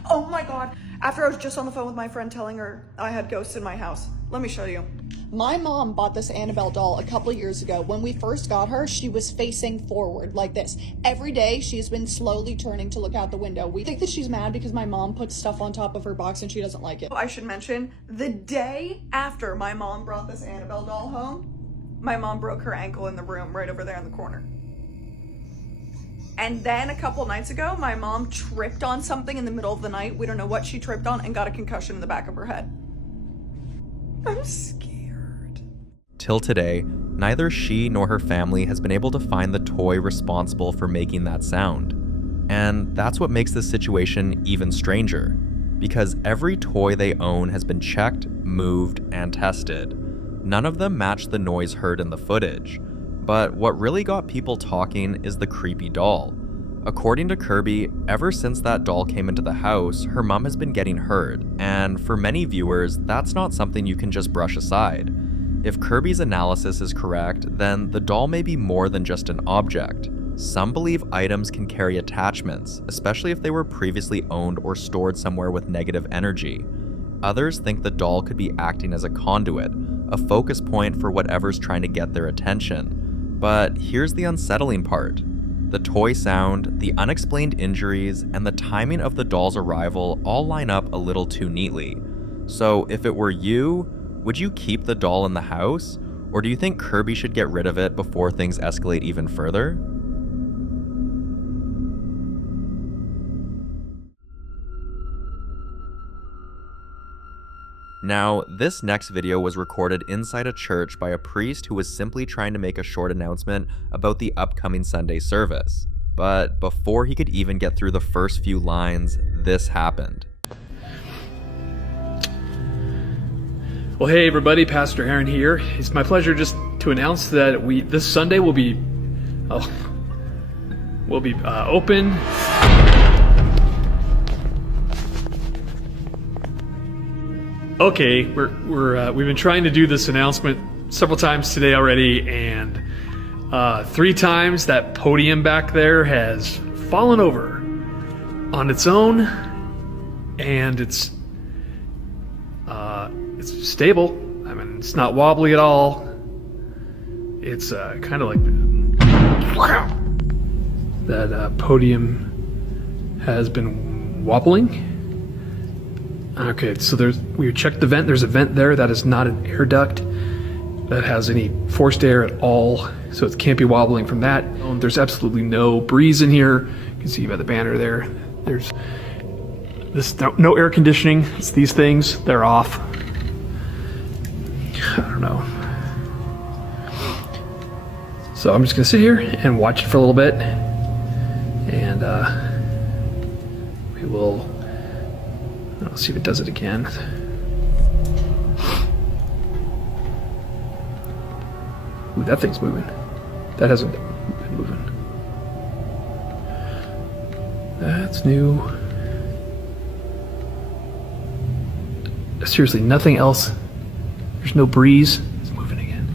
Oh my God. After I was just on the phone with my friend telling her I had ghosts in my house. Let me show you. My mom bought this Annabelle doll a couple years ago. When we first got her, she was facing forward like this. Every day, she's been slowly turning to look out the window. We think that she's mad because my mom puts stuff on top of her box and she doesn't like it. I should mention, the day after my mom brought this Annabelle doll home, my mom broke her ankle in the room right over there in the corner. And then a couple nights ago, my mom tripped on something in the middle of the night. We don't know what she tripped on and got a concussion in the back of her head. I'm scared. Till today, neither she nor her family has been able to find the toy responsible for making that sound. And that's what makes this situation even stranger, because every toy they own has been checked, moved, and tested. None of them match the noise heard in the footage. But what really got people talking is the creepy doll. According to Kirby, ever since that doll came into the house, her mom has been getting hurt, and for many viewers, that's not something you can just brush aside. If Kirby's analysis is correct, then the doll may be more than just an object. Some believe items can carry attachments, especially if they were previously owned or stored somewhere with negative energy. Others think the doll could be acting as a conduit, a focus point for whatever's trying to get their attention. But here's the unsettling part. The toy sound, the unexplained injuries, and the timing of the doll's arrival all line up a little too neatly. So if it were you, would you keep the doll in the house? Or do you think Kirby should get rid of it before things escalate even further? Now, this next video was recorded inside a church by a priest who was simply trying to make a short announcement about the upcoming Sunday service. But before he could even get through the first few lines, this happened. Well, hey everybody, Pastor Aaron here. It's my pleasure just to announce that this Sunday will be open. Okay, we've been trying to do this announcement several times today already, and 3 times that podium back there has fallen over on its own, and it's stable. I mean, it's not wobbly at all. It's kind of like that podium has been wobbling. Okay, so we checked the vent. There's a vent there that is not an air duct that has any forced air at all, so it can't be wobbling from that. There's absolutely no breeze in here. You can see by the banner there. There's no air conditioning. It's these things. They're off. I don't know. So I'm just gonna sit here and watch it for a little bit, and we will. Let's see if it does it again. Ooh, that thing's moving. That hasn't been moving. That's new. Seriously, nothing else. There's no breeze. It's moving again.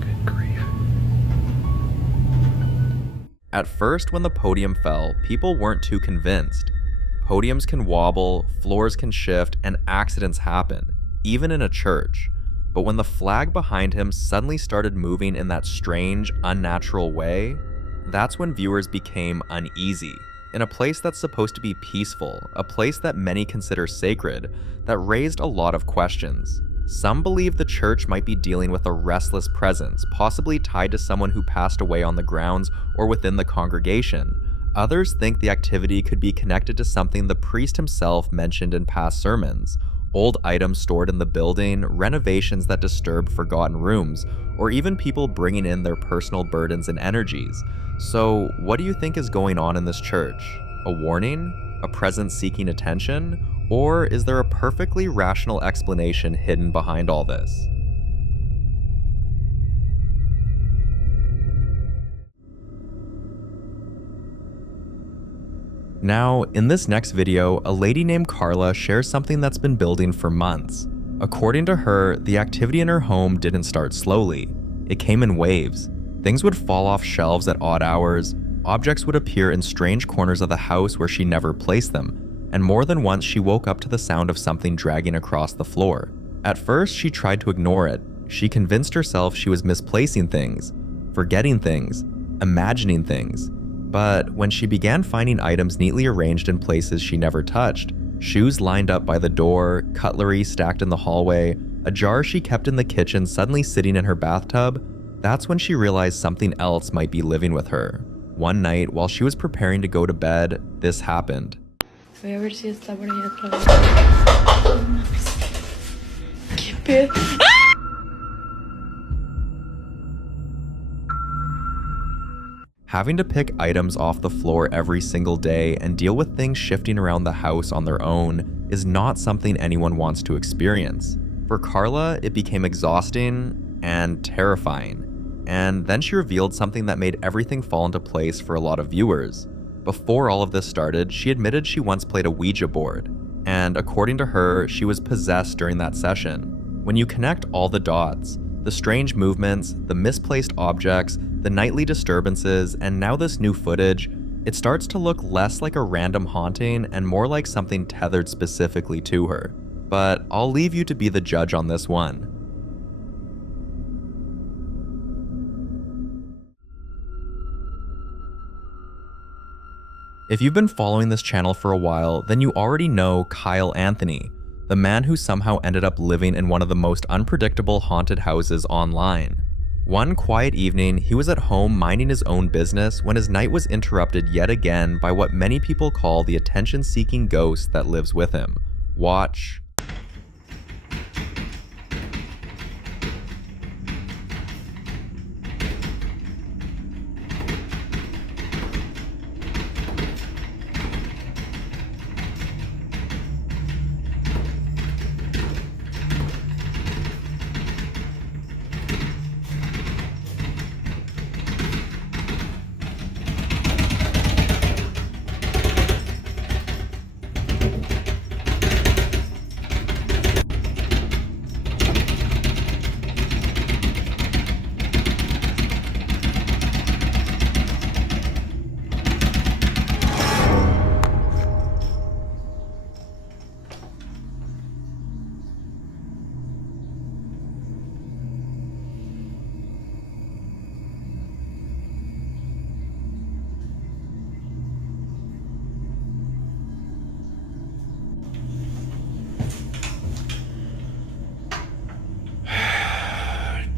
Good grief. At first, when the podium fell, people weren't too convinced. Podiums can wobble, floors can shift, and accidents happen, even in a church. But when the flag behind him suddenly started moving in that strange, unnatural way, that's when viewers became uneasy. In a place that's supposed to be peaceful, a place that many consider sacred, that raised a lot of questions. Some believe the church might be dealing with a restless presence, possibly tied to someone who passed away on the grounds or within the congregation. Others think the activity could be connected to something the priest himself mentioned in past sermons. Old items stored in the building, renovations that disturb forgotten rooms, or even people bringing in their personal burdens and energies. So, what do you think is going on in this church? A warning? A presence seeking attention? Or is there a perfectly rational explanation hidden behind all this? Now, in this next video, a lady named Carla shares something that's been building for months. According to her, the activity in her home didn't start slowly. It came in waves. Things would fall off shelves at odd hours, objects would appear in strange corners of the house where she never placed them, and more than once she woke up to the sound of something dragging across the floor. At first, she tried to ignore it. She convinced herself she was misplacing things, forgetting things, imagining things. But when she began finding items neatly arranged in places she never touched, shoes lined up by the door, cutlery stacked in the hallway, a jar she kept in the kitchen suddenly sitting in her bathtub, that's when she realized something else might be living with her. One night, while she was preparing to go to bed, this happened. Voy a ver si está por ahí otra vez. ¿Qué pedo? Having to pick items off the floor every single day and deal with things shifting around the house on their own is not something anyone wants to experience. For Carla, it became exhausting and terrifying. And then she revealed something that made everything fall into place for a lot of viewers. Before all of this started, she admitted she once played a Ouija board. And according to her, she was possessed during that session. When you connect all the dots, the strange movements, the misplaced objects, the nightly disturbances, and now this new footage, it starts to look less like a random haunting and more like something tethered specifically to her. But I'll leave you to be the judge on this one. If you've been following this channel for a while, then you already know Kyle Anthony, the man who somehow ended up living in one of the most unpredictable haunted houses online. One quiet evening, he was at home minding his own business when his night was interrupted yet again by what many people call the attention-seeking ghost that lives with him. Watch.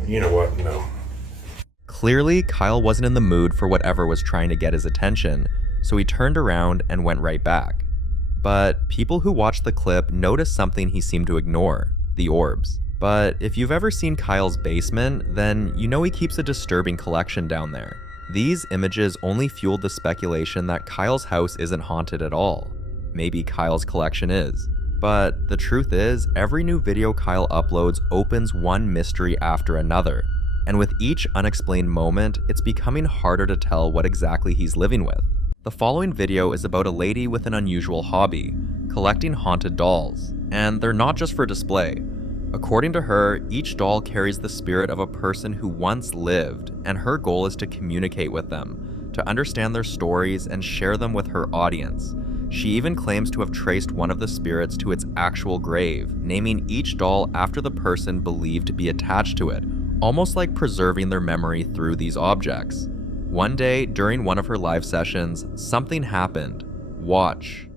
You know what? No. Clearly, Kyle wasn't in the mood for whatever was trying to get his attention, so he turned around and went right back. But people who watched the clip noticed something he seemed to ignore: the orbs. But if you've ever seen Kyle's basement, then you know he keeps a disturbing collection down there. These images only fueled the speculation that Kyle's house isn't haunted at all. Maybe Kyle's collection is. But the truth is, every new video Kyle uploads opens one mystery after another. And with each unexplained moment, it's becoming harder to tell what exactly he's living with. The following video is about a lady with an unusual hobby, collecting haunted dolls. And they're not just for display. According to her, each doll carries the spirit of a person who once lived, and her goal is to communicate with them, to understand their stories and share them with her audience. She even claims to have traced one of the spirits to its actual grave, naming each doll after the person believed to be attached to it, almost like preserving their memory through these objects. One day, during one of her live sessions, something happened. Watch.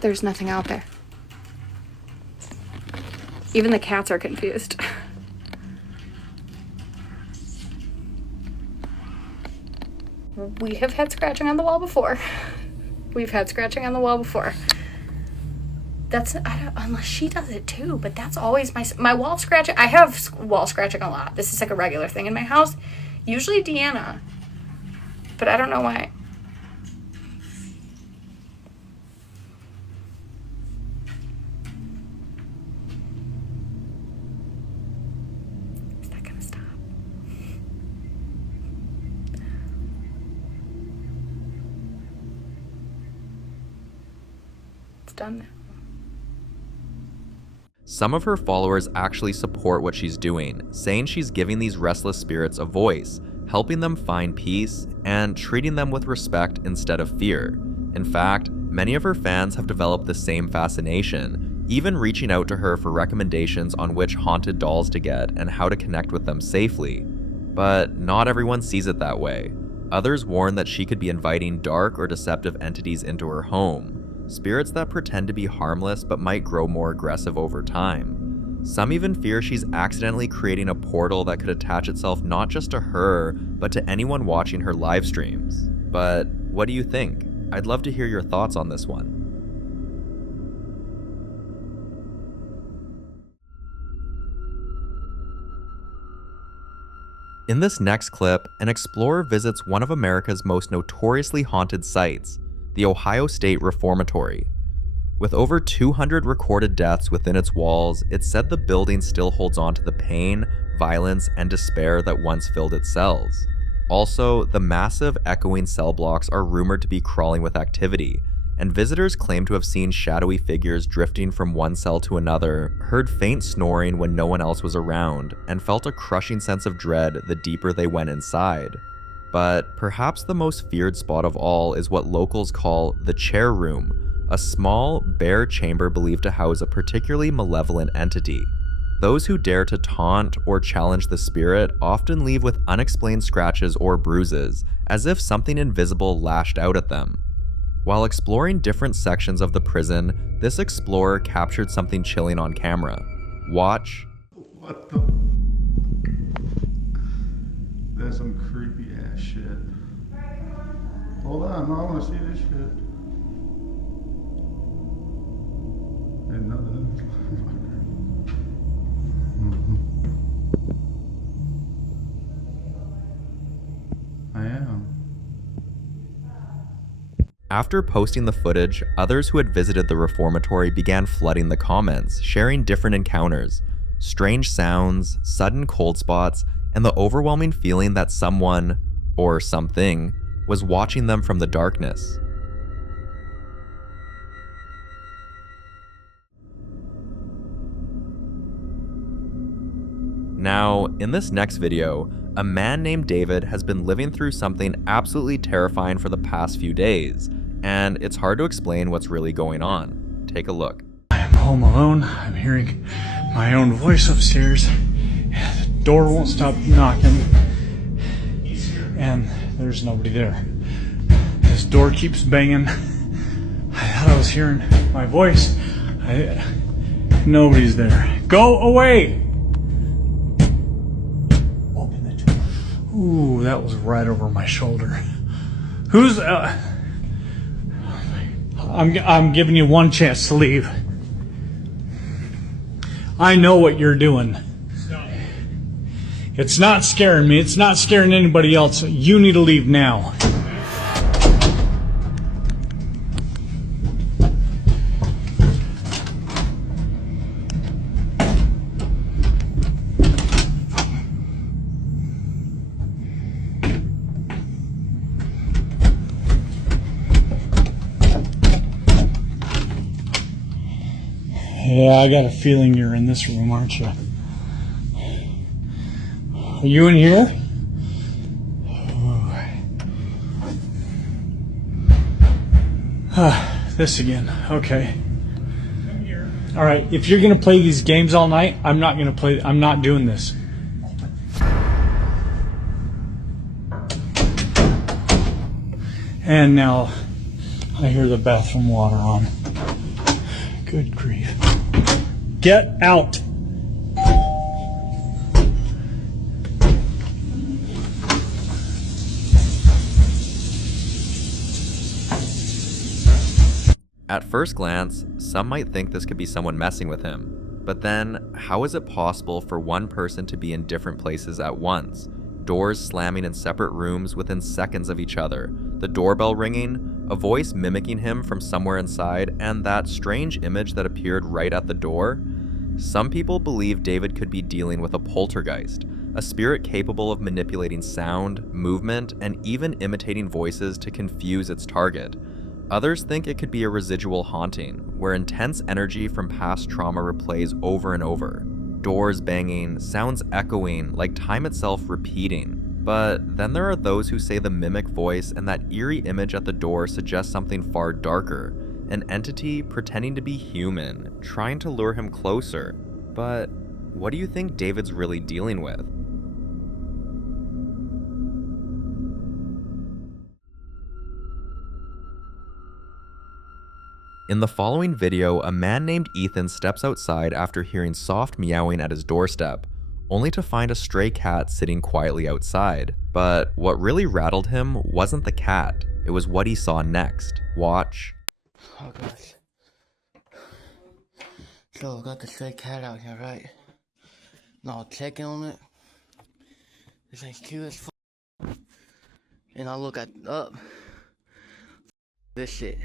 There's nothing out there. Even the cats are confused. We have had scratching on the wall before. We've had scratching on the wall before. That's, unless she does it too, but that's always my wall scratching. I have wall scratching a lot. This is like a regular thing in my house. Usually Deanna, but I don't know why. Done now. Some of her followers actually support what she's doing, saying she's giving these restless spirits a voice, helping them find peace, and treating them with respect instead of fear. In fact, many of her fans have developed the same fascination, even reaching out to her for recommendations on which haunted dolls to get and how to connect with them safely. But not everyone sees it that way. Others warn that she could be inviting dark or deceptive entities into her home. Spirits that pretend to be harmless but might grow more aggressive over time. Some even fear she's accidentally creating a portal that could attach itself not just to her, but to anyone watching her live streams. But what do you think? I'd love to hear your thoughts on this one. In this next clip, an explorer visits one of America's most notoriously haunted sites, the Ohio State Reformatory. With over 200 recorded deaths within its walls, it's said the building still holds on to the pain, violence, and despair that once filled its cells. Also, the massive, echoing cell blocks are rumored to be crawling with activity, and visitors claim to have seen shadowy figures drifting from one cell to another, heard faint snoring when no one else was around, and felt a crushing sense of dread the deeper they went inside. But perhaps the most feared spot of all is what locals call the chair room, a small, bare chamber believed to house a particularly malevolent entity. Those who dare to taunt or challenge the spirit often leave with unexplained scratches or bruises, as if something invisible lashed out at them. While exploring different sections of the prison, this explorer captured something chilling on camera. Watch. What the? That's some creepy ass shit. Hold on, no, I want to see this shit. Ain't nothing. I am. After posting the footage, others who had visited the reformatory began flooding the comments, sharing different encounters, strange sounds, sudden cold spots, and the overwhelming feeling that someone, or something, was watching them from the darkness. Now, in this next video, a man named David has been living through something absolutely terrifying for the past few days, and it's hard to explain what's really going on. Take a look. I'm home alone. I'm hearing my own voice upstairs. The door won't stop knocking, and there's nobody there. This door keeps banging. I thought I was hearing my voice. Nobody's there. Go away! Ooh, that was right over my shoulder. Who's, I'm giving you one chance to leave. I know what you're doing. It's not scaring me. It's not scaring anybody else. You need to leave now. Yeah, I got a feeling you're in this room, aren't you? Are you in here? This again. Okay. All right. If you're gonna play these games all night, I'm not gonna play. I'm not doing this. And now I hear the bathroom water on. Good grief. Get out. At first glance, some might think this could be someone messing with him. But then, how is it possible for one person to be in different places at once? Doors slamming in separate rooms within seconds of each other, the doorbell ringing, a voice mimicking him from somewhere inside, and that strange image that appeared right at the door? Some people believe David could be dealing with a poltergeist, a spirit capable of manipulating sound, movement, and even imitating voices to confuse its target. Others think it could be a residual haunting, where intense energy from past trauma replays over and over. Doors banging, sounds echoing, like time itself repeating. But then there are those who say the mimic voice and that eerie image at the door suggests something far darker, an entity pretending to be human, trying to lure him closer. But what do you think David's really dealing with? In the following video, a man named Ethan steps outside after hearing soft meowing at his doorstep, only to find a stray cat sitting quietly outside. But what really rattled him wasn't the cat, it was what he saw next. Watch. Oh gosh. So I got the stray cat out here, right? Now checking on it. This thing's cute as f. And I look up. This shit.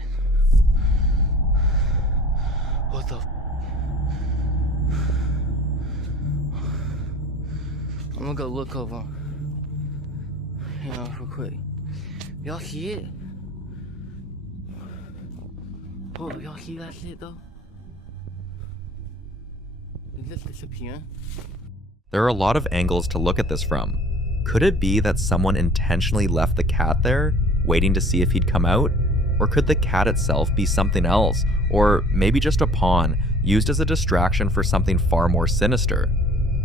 What the f? I'm gonna go look over. Real quick. Y'all see it? Oh, y'all see that shit though? Is this disappearing? There are a lot of angles to look at this from. Could it be that someone intentionally left the cat there, waiting to see if he'd come out? Or could the cat itself be something else, or maybe just a pawn, used as a distraction for something far more sinister?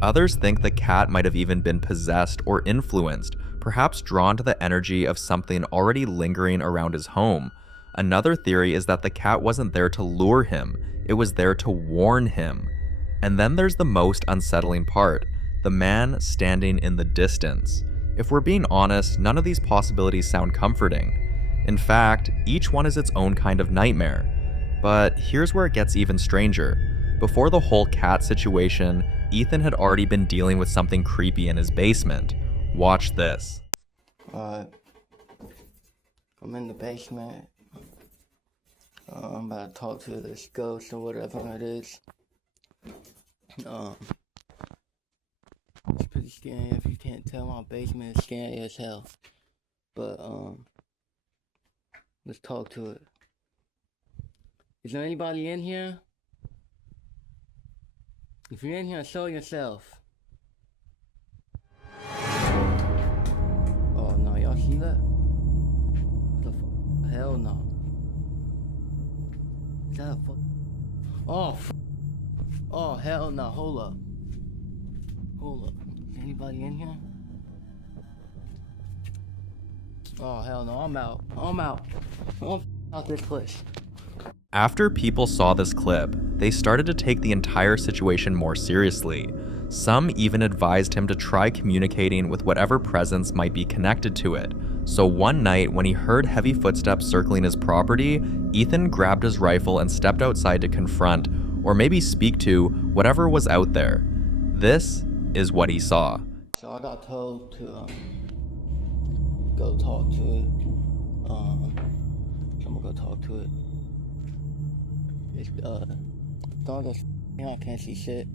Others think the cat might have even been possessed or influenced, perhaps drawn to the energy of something already lingering around his home. Another theory is that the cat wasn't there to lure him, it was there to warn him. And then there's the most unsettling part, the man standing in the distance. If we're being honest, none of these possibilities sound comforting. In fact, each one is its own kind of nightmare. But here's where it gets even stranger. Before the whole cat situation, Ethan had already been dealing with something creepy in his basement. Watch this. I'm in the basement. I'm about to talk to this ghost or whatever it is. It's pretty scary. If you can't tell, my basement is scary as hell. But let's talk to it. Is there anybody in here? If you're in here, show yourself. Oh no, y'all see that? What the fuck? Hell no. Is that a fuck? Oh, oh hell no, hold up. Hold up. Is anybody in here? Oh hell no, I'm out. I'm out. I'm out this place. After people saw this clip, they started to take the entire situation more seriously. Some even advised him to try communicating with whatever presence might be connected to it. So one night, when he heard heavy footsteps circling his property, Ethan grabbed his rifle and stepped outside to confront, or maybe speak to, whatever was out there. This is what he saw. So I got told to go talk to it. So I'm gonna go talk to it. It's dark as I can't see shit.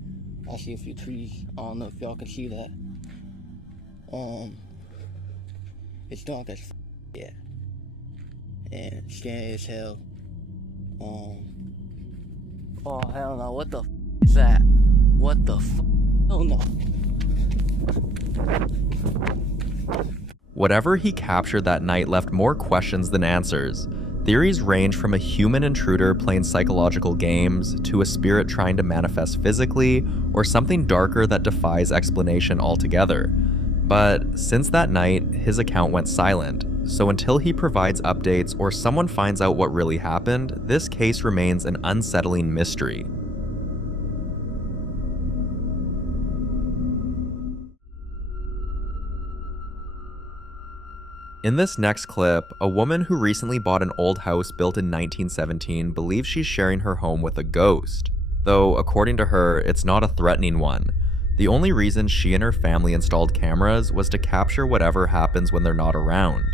I see a few trees. I don't know if y'all can see that. It's dark as yeah, and scary as hell. Oh hell no! What the is that? What the Oh no! Whatever he captured that night left more questions than answers. Theories range from a human intruder playing psychological games to a spirit trying to manifest physically, or something darker that defies explanation altogether. But since that night, his account went silent, so until he provides updates or someone finds out what really happened, this case remains an unsettling mystery. In this next clip, a woman who recently bought an old house built in 1917 believes she's sharing her home with a ghost. Though, according to her, it's not a threatening one. The only reason she and her family installed cameras was to capture whatever happens when they're not around.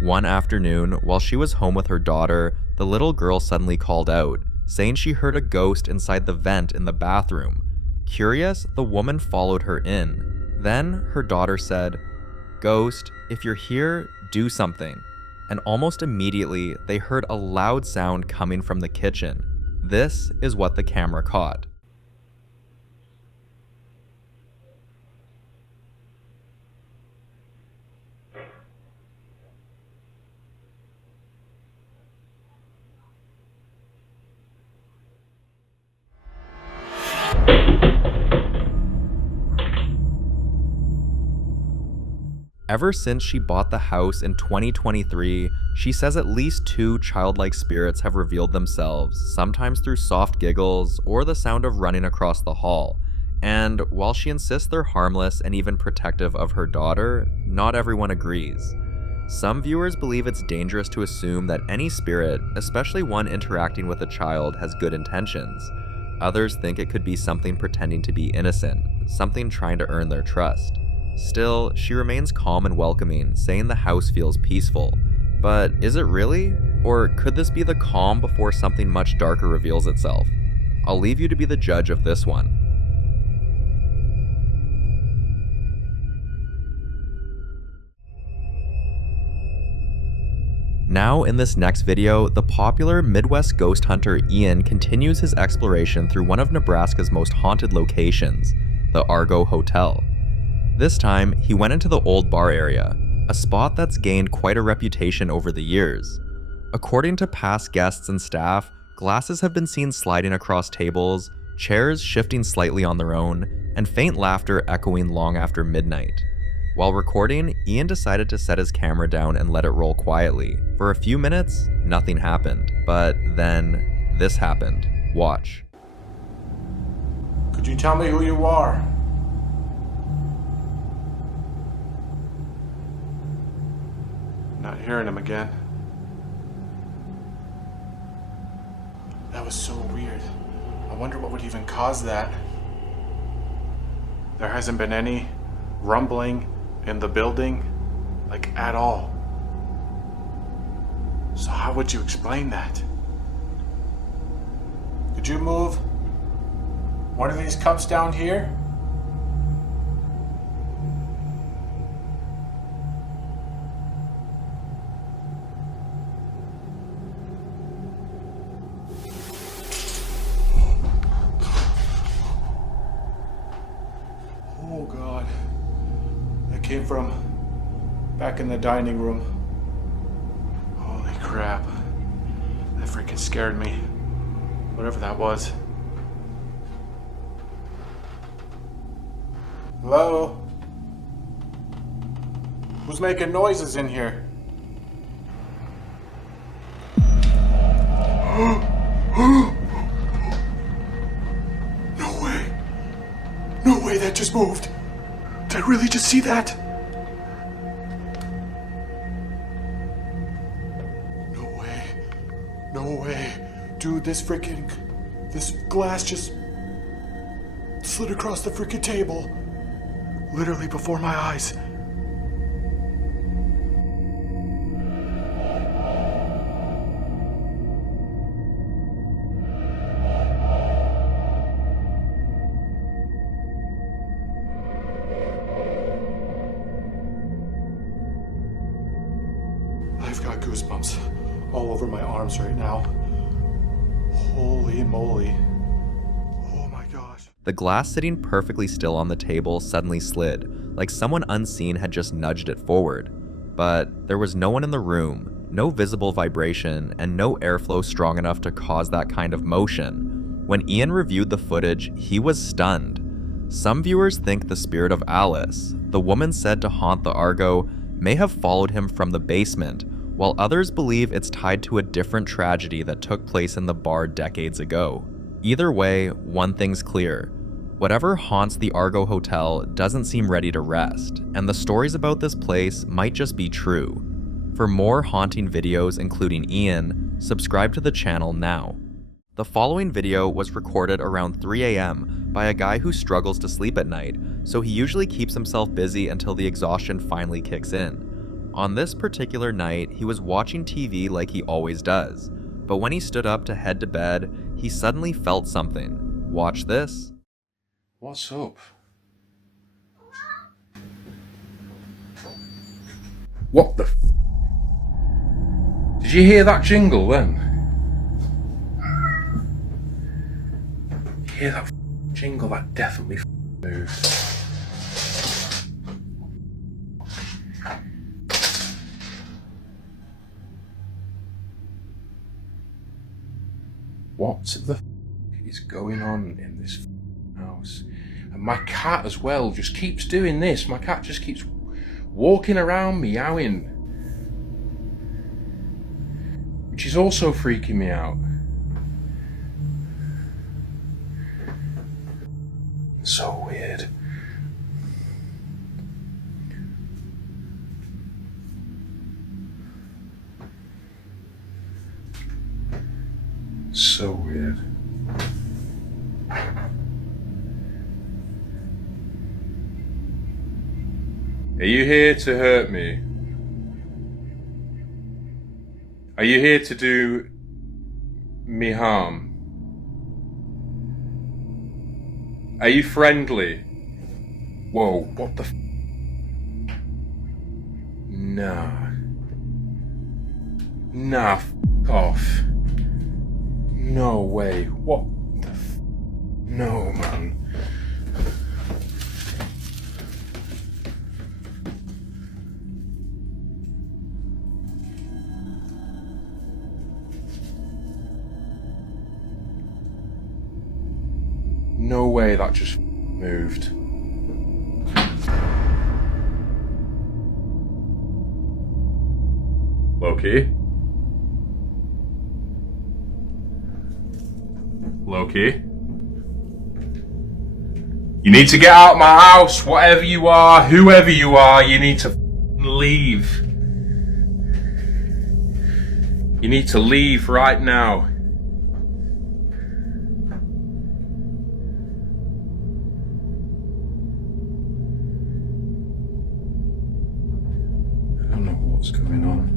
One afternoon, while she was home with her daughter, the little girl suddenly called out, saying she heard a ghost inside the vent in the bathroom. Curious, the woman followed her in. Then, her daughter said, "Ghost, if you're here, do something." And almost immediately, they heard a loud sound coming from the kitchen. This is what the camera caught. Ever since she bought the house in 2023, she says at least 2 childlike spirits have revealed themselves, sometimes through soft giggles or the sound of running across the hall. And while she insists they're harmless and even protective of her daughter, not everyone agrees. Some viewers believe it's dangerous to assume that any spirit, especially one interacting with a child, has good intentions. Others think it could be something pretending to be innocent, something trying to earn their trust. Still, she remains calm and welcoming, saying the house feels peaceful. But is it really? Or could this be the calm before something much darker reveals itself? I'll leave you to be the judge of this one. Now in this next video, the popular Midwest ghost hunter Ian continues his exploration through one of Nebraska's most haunted locations, the Argo Hotel. This time, he went into the old bar area, a spot that's gained quite a reputation over the years. According to past guests and staff, glasses have been seen sliding across tables, chairs shifting slightly on their own, and faint laughter echoing long after midnight. While recording, Ian decided to set his camera down and let it roll quietly. For a few minutes, nothing happened, but then this happened. Watch. Could you tell me who you are? Not hearing him again. That was so weird. I wonder what would even cause that. There hasn't been any rumbling in the building, like at all. So how would you explain that? Could you move one of these cups down here? Oh God, that came from back in the dining room. Holy crap, that freaking scared me, whatever that was. Hello? Who's making noises in here? No way that just moved. Did I really just see that? No way. No way. Dude, this glass just slid across the freaking table. Literally before my eyes. I've got goosebumps all over my arms right now. Holy moly. Oh my gosh. The glass sitting perfectly still on the table suddenly slid, like someone unseen had just nudged it forward. But there was no one in the room, no visible vibration, and no airflow strong enough to cause that kind of motion. When Ian reviewed the footage, he was stunned. Some viewers think the spirit of Alice, the woman said to haunt the Argo, may have followed him from the basement, while others believe it's tied to a different tragedy that took place in the bar decades ago. Either way, one thing's clear. Whatever haunts the Argo Hotel doesn't seem ready to rest, and the stories about this place might just be true. For more haunting videos including Ian, subscribe to the channel now. The following video was recorded around 3 a.m. by a guy who struggles to sleep at night, so he usually keeps himself busy until the exhaustion finally kicks in. On this particular night, he was watching TV like he always does, but when he stood up to head to bed, he suddenly felt something. Watch this. What's up? What the f? Did you hear that jingle then? You hear that jingle? That definitely moved. What the f is going on in this house? And my cat as well just keeps doing this. My cat just keeps walking around meowing, which is also freaking me out. So weird. So weird. Are you here to hurt me? Are you here to do me harm? Are you friendly? Whoa, what the f? Nah. Nah, f off. No way. What the f? No, man. No way that just moved. Loki? Loki? You need to get out of my house, whatever you are, whoever you are, you need to leave. You need to leave right now. I don't know what's going on.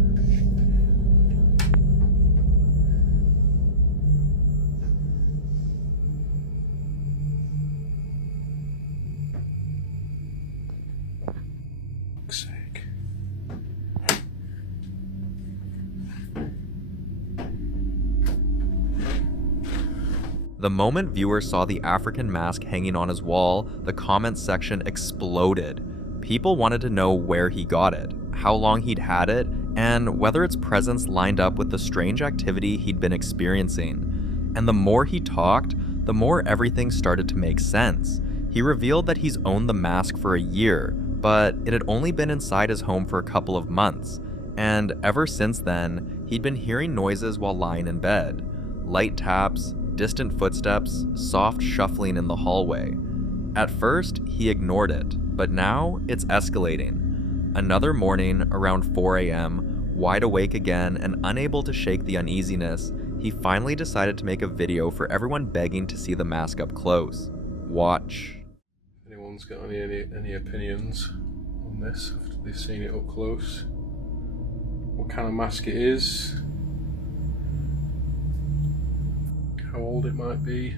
The moment viewers saw the African mask hanging on his wall, the comments section exploded. People wanted to know where he got it, how long he'd had it, and whether its presence lined up with the strange activity he'd been experiencing. And the more he talked, the more everything started to make sense. He revealed that he's owned the mask for a year, but it had only been inside his home for a couple of months. And ever since then, he'd been hearing noises while lying in bed. Light taps, distant footsteps, soft shuffling in the hallway. At first, he ignored it, but now it's escalating. Another morning, around 4 a.m., wide awake again and unable to shake the uneasiness, he finally decided to make a video for everyone begging to see the mask up close. Watch. Anyone's got any opinions on this after they've seen it up close? What kind of mask it is? How old it might be?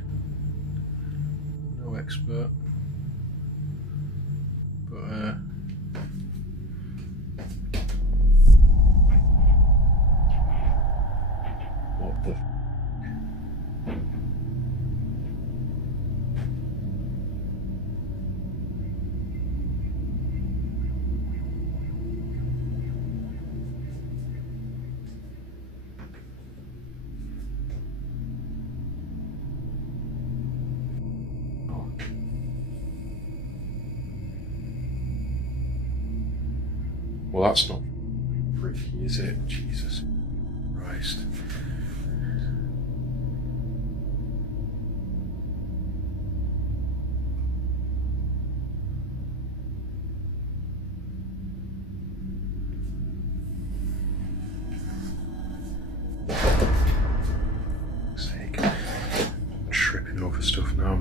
No expert. But what the Well, that's not freaky, is it? Jesus Christ. For fuck's sake. I'm tripping over stuff now.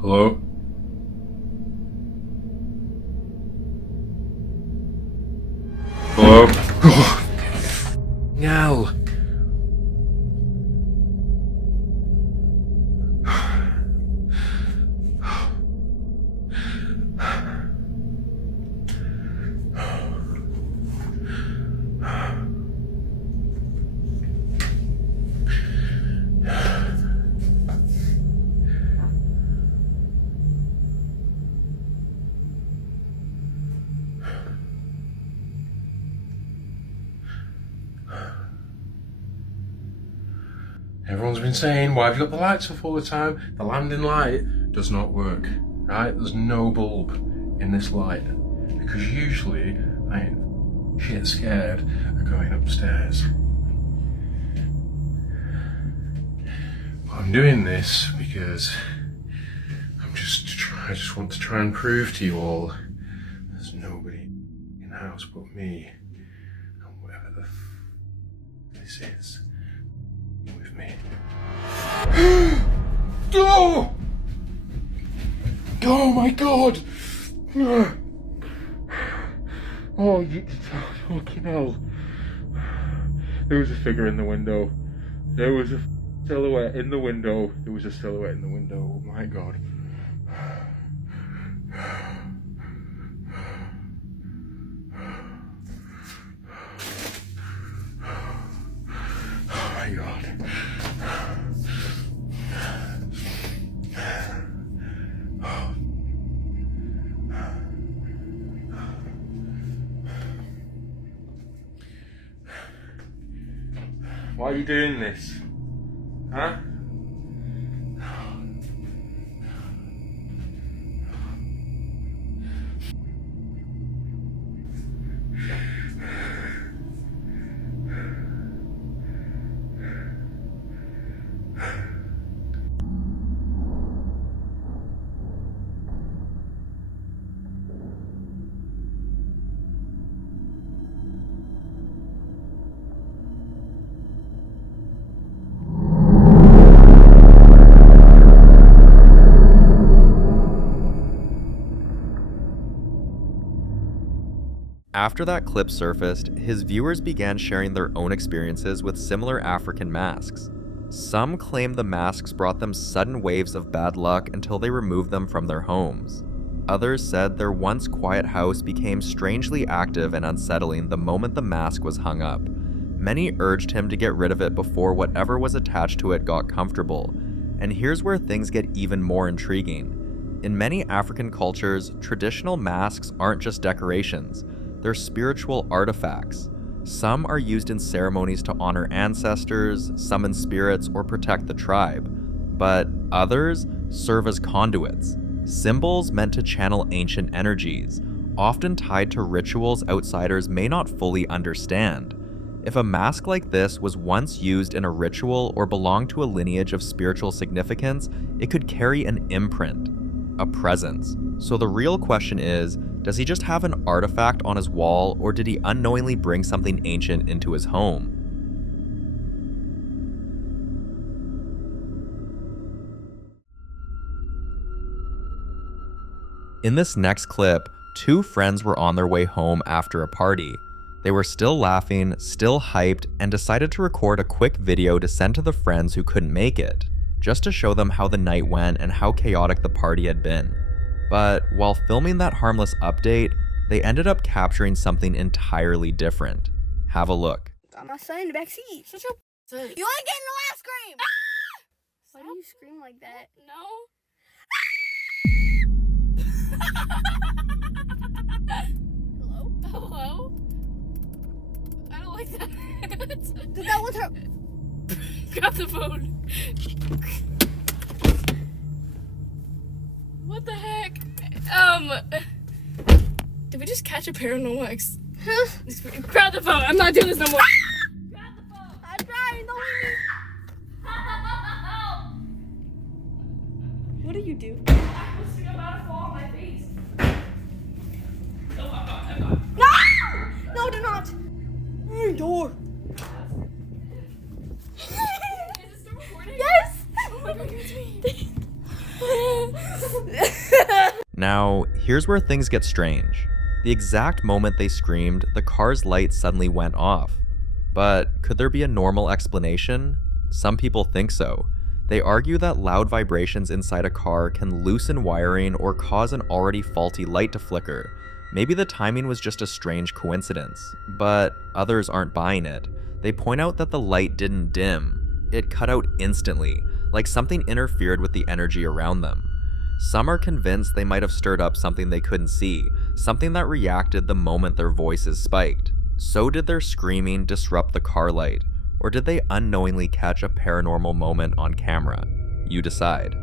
Hello? Hello? No. Everyone's been saying, why have you got the lights off all the time? The landing light does not work, right? There's no bulb in this light. Because usually I ain't shit scared of going upstairs. But I'm doing this because I just want to try and prove to you all there's nobody in the house but me and whatever the this is with me. Oh! Oh my god! Oh, fucking hell. There was a figure in the window. There was a silhouette in the window. There was a silhouette in the window. Oh my god. Oh my god. Why are you doing this? Huh? After that clip surfaced, his viewers began sharing their own experiences with similar African masks. Some claim the masks brought them sudden waves of bad luck until they removed them from their homes. Others said their once quiet house became strangely active and unsettling the moment the mask was hung up. Many urged him to get rid of it before whatever was attached to it got comfortable. And here's where things get even more intriguing. In many African cultures, traditional masks aren't just decorations. They're spiritual artifacts. Some are used in ceremonies to honor ancestors, summon spirits, or protect the tribe. But others serve as conduits, symbols meant to channel ancient energies, often tied to rituals outsiders may not fully understand. If a mask like this was once used in a ritual or belonged to a lineage of spiritual significance, it could carry an imprint, a presence. So the real question is, does he just have an artifact on his wall, or did he unknowingly bring something ancient into his home? In this next clip, two friends were on their way home after a party. They were still laughing, still hyped, and decided to record a quick video to send to the friends who couldn't make it, just to show them how the night went and how chaotic the party had been. But while filming that harmless update, they ended up capturing something entirely different. Have a look. Got my son in the back seat. Shut your You ain't getting no ice cream! Why do you scream like that? No. Hello? Hello? I don't like that. Did that with her? Grab the phone. What the heck? Did we just catch a paranormal Grab the phone. I'm not doing this no more. Grab the phone. I'm trying. Don't leave me. What do you do? I'm about to fall on my face. No! No, do not. Hey, door. Is it still recording? Yes. Oh my god, it's me. Now, here's where things get strange. The exact moment they screamed, the car's light suddenly went off. But could there be a normal explanation? Some people think so. They argue that loud vibrations inside a car can loosen wiring or cause an already faulty light to flicker. Maybe the timing was just a strange coincidence, but others aren't buying it. They point out that the light didn't dim. It cut out instantly, like something interfered with the energy around them. Some are convinced they might have stirred up something they couldn't see, something that reacted the moment their voices spiked. So did their screaming disrupt the car light, or did they unknowingly catch a paranormal moment on camera? You decide.